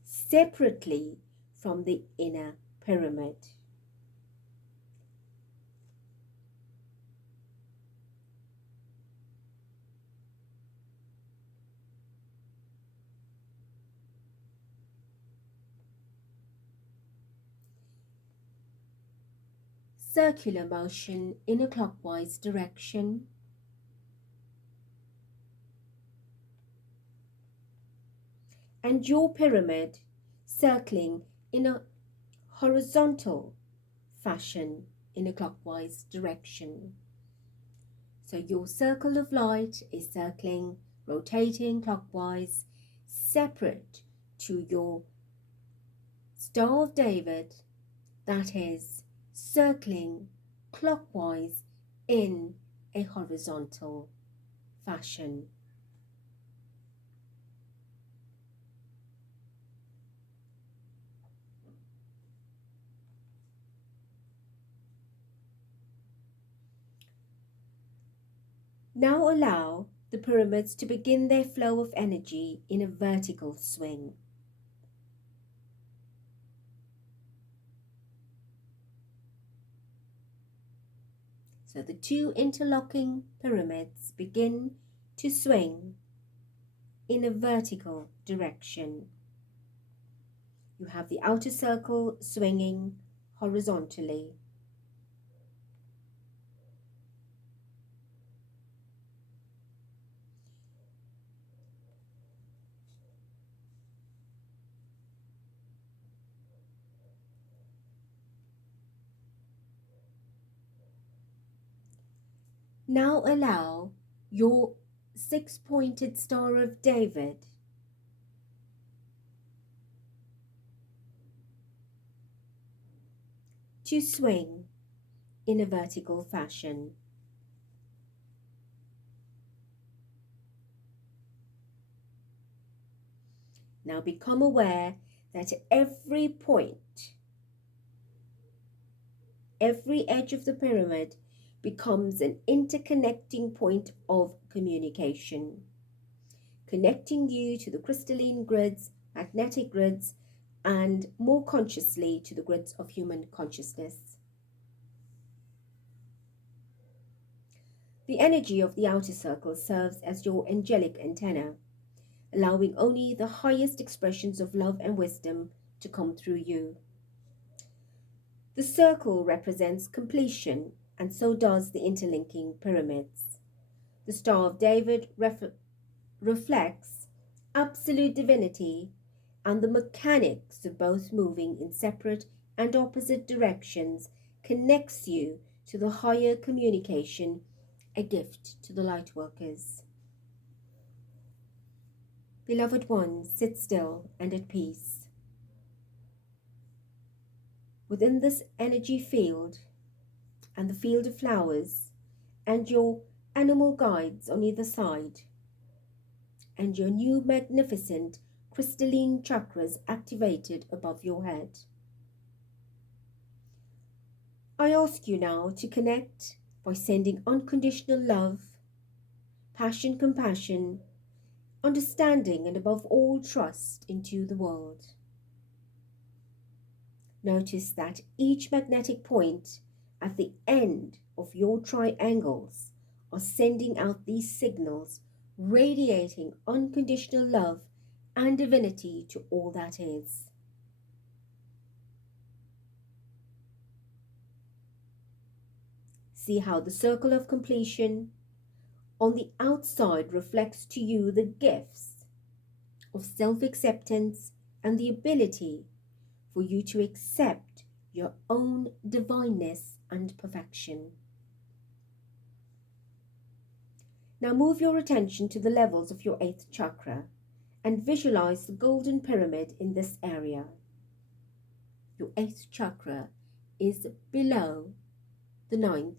separately from the inner pyramid. Circular motion in a clockwise direction. And your pyramid circling in a horizontal fashion in a clockwise direction. So your circle of light is circling, rotating clockwise, separate to your Star of David that is circling clockwise in a horizontal fashion. Now allow the pyramids to begin their flow of energy in a vertical swing. So the two interlocking pyramids begin to swing in a vertical direction. You have the outer circle swinging horizontally. Now allow your 6-pointed Star of David to swing in a vertical fashion. Now become aware that every point, every edge of the pyramid becomes an interconnecting point of communication, connecting you to the crystalline grids, magnetic grids, and more consciously to the grids of human consciousness. The energy of the outer circle serves as your angelic antenna, allowing only the highest expressions of love and wisdom to come through you. The circle represents completion, and so does the interlinking pyramids. The Star of David reflects absolute divinity and the mechanics of both moving in separate and opposite directions connects you to the higher communication, a gift to the Lightworkers. Beloved ones, sit still and at peace. Within this energy field and the field of flowers and your animal guides on either side, and your new magnificent crystalline chakras activated above your head. I ask you now to connect by sending unconditional love, passion, compassion, understanding, and above all, trust into the world. Notice that each magnetic point at the end of your triangles are sending out these signals, radiating unconditional love and divinity to all that is. See how the circle of completion on the outside reflects to you the gifts of self-acceptance and the ability for you to accept your own divineness and perfection. Now move your attention to the levels of your 8th chakra and visualize the golden pyramid in this area. Your 8th chakra is below the 9th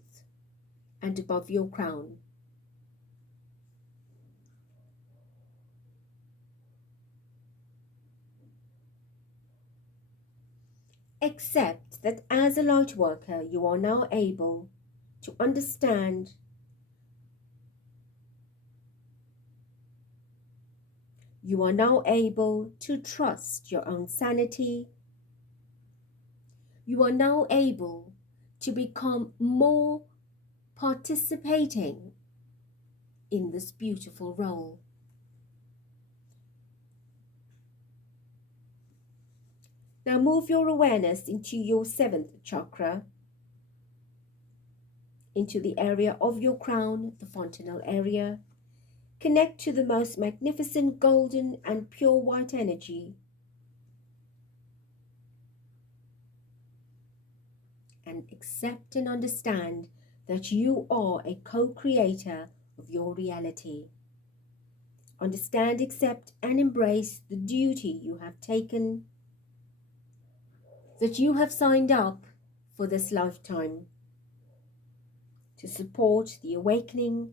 and above your crown. Accept that as a light worker, you are now able to understand you are now able to trust your own sanity. You are now able to become more participating in this beautiful role. Now move your awareness into your 7th chakra, into the area of your crown, the fontanelle area. Connect to the most magnificent golden and pure white energy. And accept and understand that you are a co-creator of your reality. Understand, accept, and embrace the duty you have taken, that you have signed up for this lifetime to support the awakening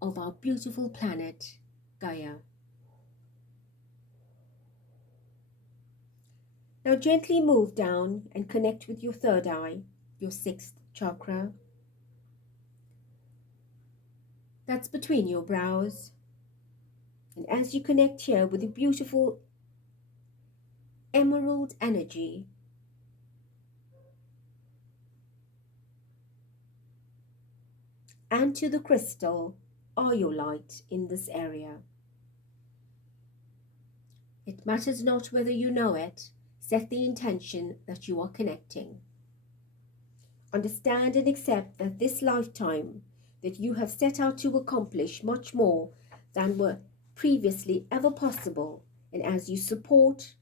of our beautiful planet, Gaia. Now gently move down and connect with your 3rd eye, your 6th chakra. That's between your brows. And as you connect here with the beautiful emerald energy, and to the crystal iolite in this area. It matters not whether you know it, set the intention that you are connecting. Understand and accept that this lifetime that you have set out to accomplish much more than were previously ever possible, and as you support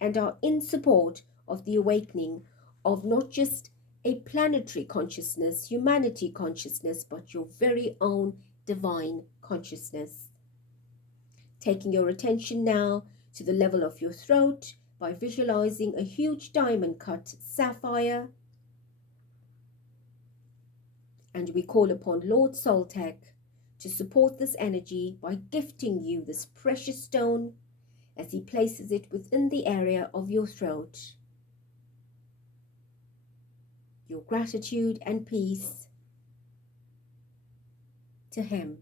and are in support of the awakening of not just a planetary consciousness, humanity consciousness, but your very own divine consciousness. Taking your attention now to the level of your throat by visualizing a huge diamond cut sapphire. And we call upon Lord Soltec to support this energy by gifting you this precious stone as he places it within the area of your throat. Your gratitude and peace to him,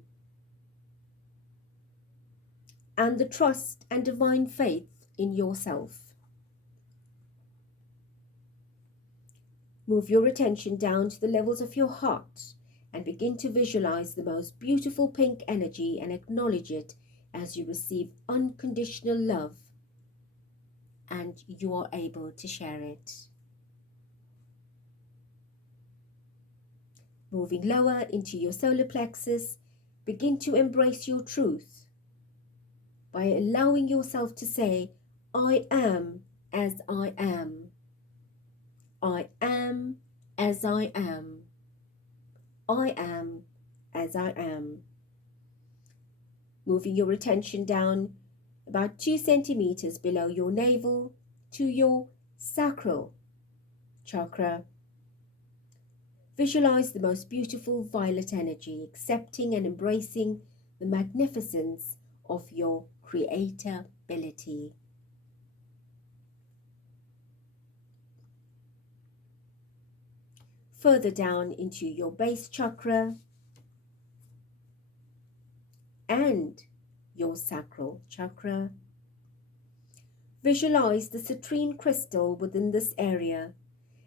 and the trust and divine faith in yourself. Move your attention down to the levels of your heart and begin to visualize the most beautiful pink energy and acknowledge it as you receive unconditional love and you are able to share it. Moving lower into your solar plexus, begin to embrace your truth by allowing yourself to say, I am as I am. I am as I am. I am as I am. Moving your attention down about 2 centimeters below your navel to your sacral chakra. Visualize the most beautiful violet energy, accepting and embracing the magnificence of your creatability. Further down into your base chakra and your sacral chakra. Visualize the citrine crystal within this area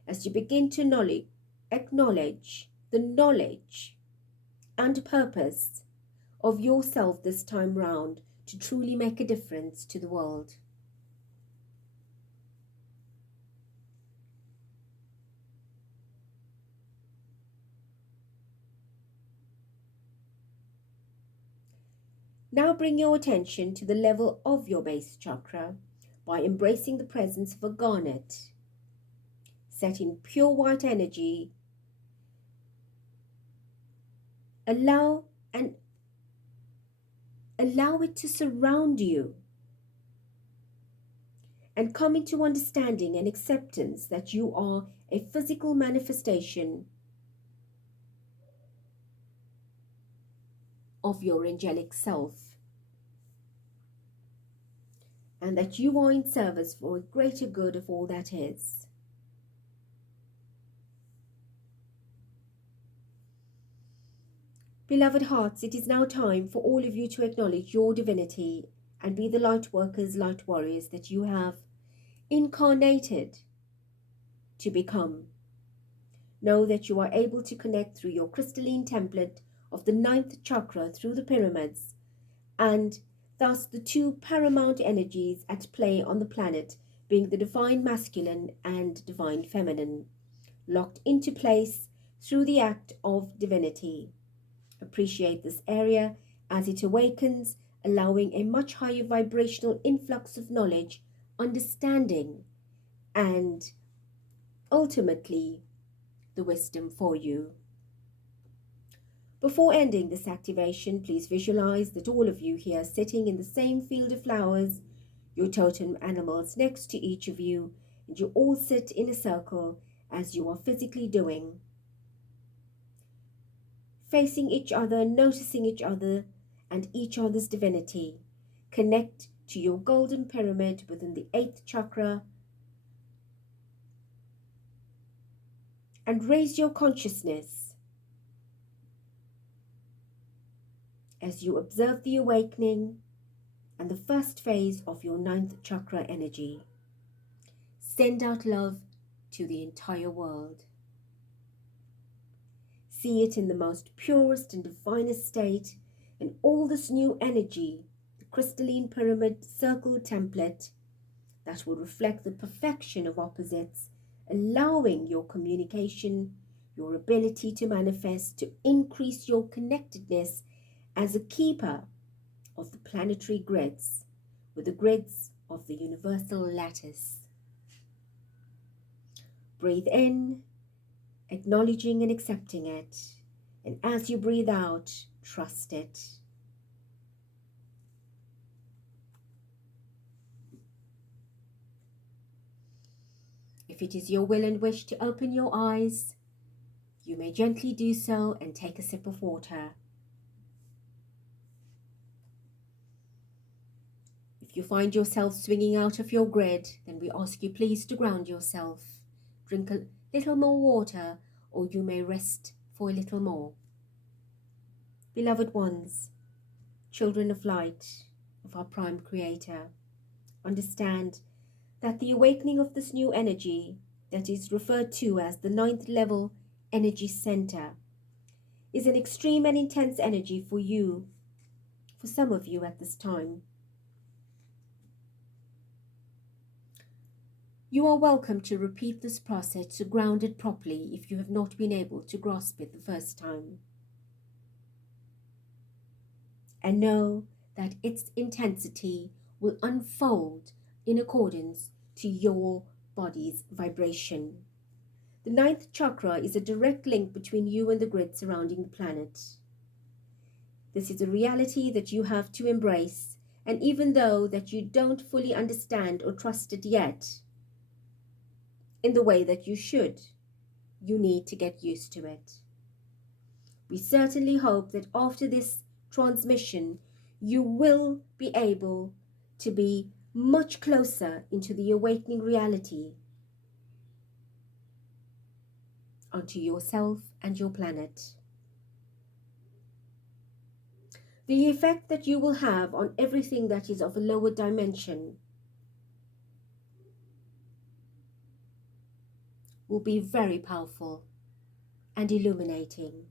as you begin to acknowledge the knowledge and purpose of yourself this time round to truly make a difference to the world. Now bring your attention to the level of your base chakra by embracing the presence of a garnet, set in pure white energy. Allow it to surround you and come into understanding and acceptance that you are a physical manifestation of your angelic self, and that you are in service for a greater good of all that is. Beloved hearts, it is now time for all of you to acknowledge your divinity and be the light workers, light warriors that you have incarnated to become. Know that you are able to connect through your crystalline template of the 9th chakra through the pyramids, and thus the two paramount energies at play on the planet being the divine masculine and divine feminine, locked into place through the act of divinity. Appreciate this area as it awakens, allowing a much higher vibrational influx of knowledge, understanding, and ultimately the wisdom for you. Before ending this activation, please visualize that all of you here sitting in the same field of flowers, your totem animals next to each of you, and you all sit in a circle as you are physically doing. Facing each other, noticing each other and each other's divinity. Connect to your golden pyramid within the 8th chakra and raise your consciousness as you observe the awakening and the first phase of your 9th chakra energy. Send out love to the entire world. See it in the most purest and divinest state, and all this new energy, the crystalline pyramid circle template that will reflect the perfection of opposites, allowing your communication, your ability to manifest, to increase your connectedness as a keeper of the planetary grids, with the grids of the universal lattice. Breathe in, acknowledging and accepting it, and as you breathe out, trust it. If it is your will and wish to open your eyes, you may gently do so and take a sip of water. If you find yourself swinging out of your grid, then we ask you please to ground yourself. Drink a little more water, or you may rest for a little more. Beloved ones, children of light, of our prime creator, understand that the awakening of this new energy that is referred to as the 9th level energy center is an extreme and intense energy for you, for some of you at this time. You are welcome to repeat this process to ground it properly if you have not been able to grasp it the first time. And know that its intensity will unfold in accordance to your body's vibration. The 9th chakra is a direct link between you and the grid surrounding the planet. This is a reality that you have to embrace, and even though that you don't fully understand or trust it yet, in the way that you should, you need to get used to it. We certainly hope that after this transmission, you will be able to be much closer into the awakening reality onto yourself and your planet. The effect that you will have on everything that is of a lower dimension will be very powerful and illuminating.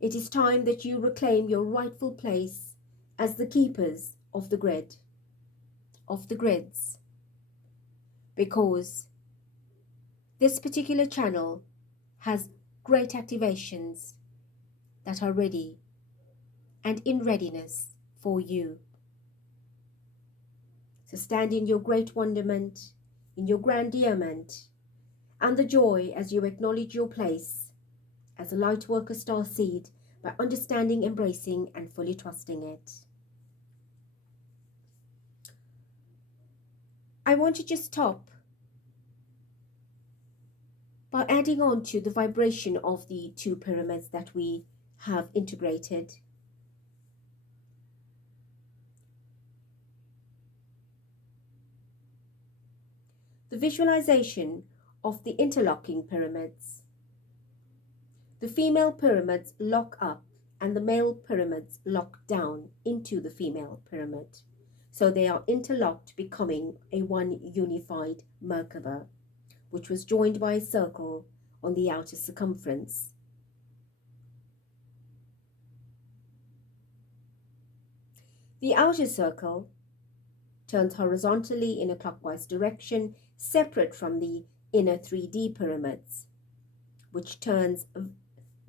It is time that you reclaim your rightful place as the keepers of the grid, of the grids, because this particular channel has great activations that are ready and in readiness for you. So stand in your great wonderment, in your grandiement, and the joy as you acknowledge your place as a Lightworker star seed by understanding, embracing, and fully trusting it. I want to just top by adding on to the vibration of the two pyramids that we have integrated. The visualization of the interlocking pyramids. The female pyramids lock up and the male pyramids lock down into the female pyramid. So they are interlocked, becoming a one unified MERKABA, which was joined by a circle on the outer circumference. The outer circle turns horizontally in a clockwise direction, separate from the inner 3D pyramids, which turns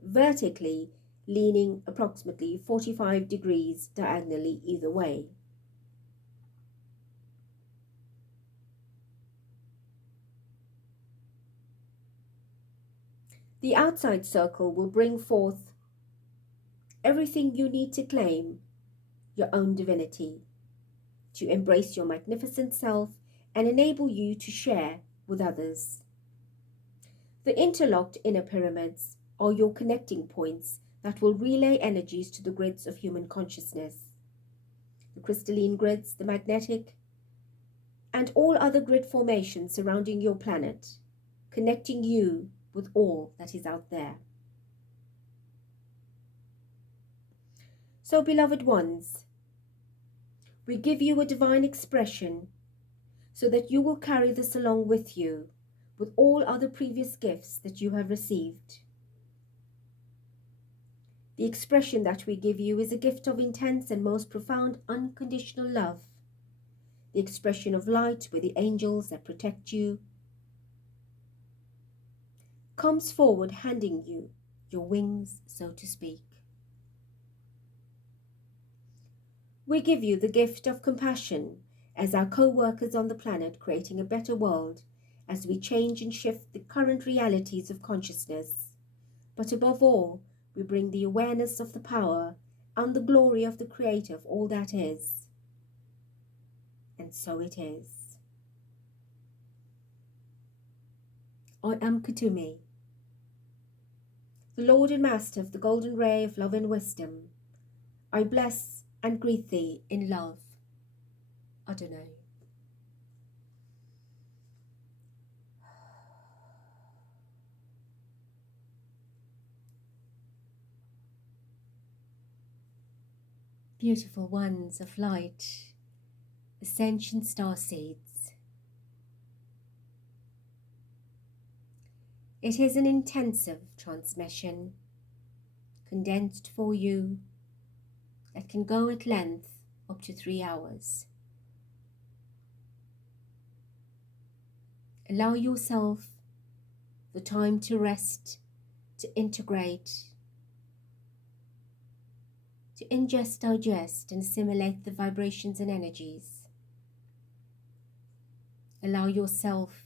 vertically, leaning approximately 45 degrees diagonally either way. The outside circle will bring forth everything you need to claim your own divinity, to embrace your magnificent self and enable you to share with others. The interlocked inner pyramids are your connecting points that will relay energies to the grids of human consciousness. The crystalline grids, the magnetic, and all other grid formations surrounding your planet, connecting you with all that is out there. So, beloved ones, we give you a divine expression so that you will carry this along with you with all other previous gifts that you have received. The expression that we give you is a gift of intense and most profound unconditional love, the expression of light where the angels that protect you comes forward handing you your wings, so to speak. We give you the gift of compassion as our co-workers on the planet, creating a better world as we change and shift the current realities of consciousness. But above all, we bring the awareness of the power and the glory of the Creator of all that is. And so it is. I am Kuthumi, the Lord and Master of the Golden Ray of Love and Wisdom. I bless and greet thee in love. Adonai. Beautiful ones of light, Ascension star seeds. It is an intensive transmission, condensed for you, that can go at length up to 3 hours. Allow yourself the time to rest, to integrate, to ingest, digest, and assimilate the vibrations and energies. Allow yourself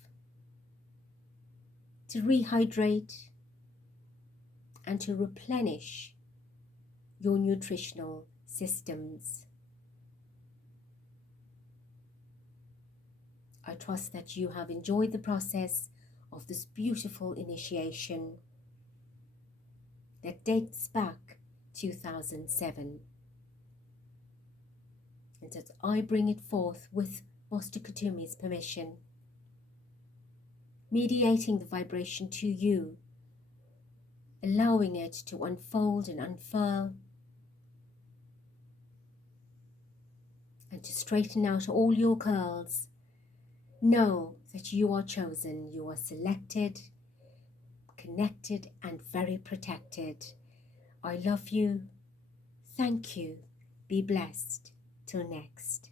to rehydrate and to replenish your nutritional systems. I trust that you have enjoyed the process of this beautiful initiation that dates back 2007. And that I bring it forth with Master Kuthumi's permission, mediating the vibration to you, allowing it to unfold and unfurl, and to straighten out all your curls. Know that you are chosen, you are selected, connected, and very protected. I love you. Thank you. Be blessed. Till next.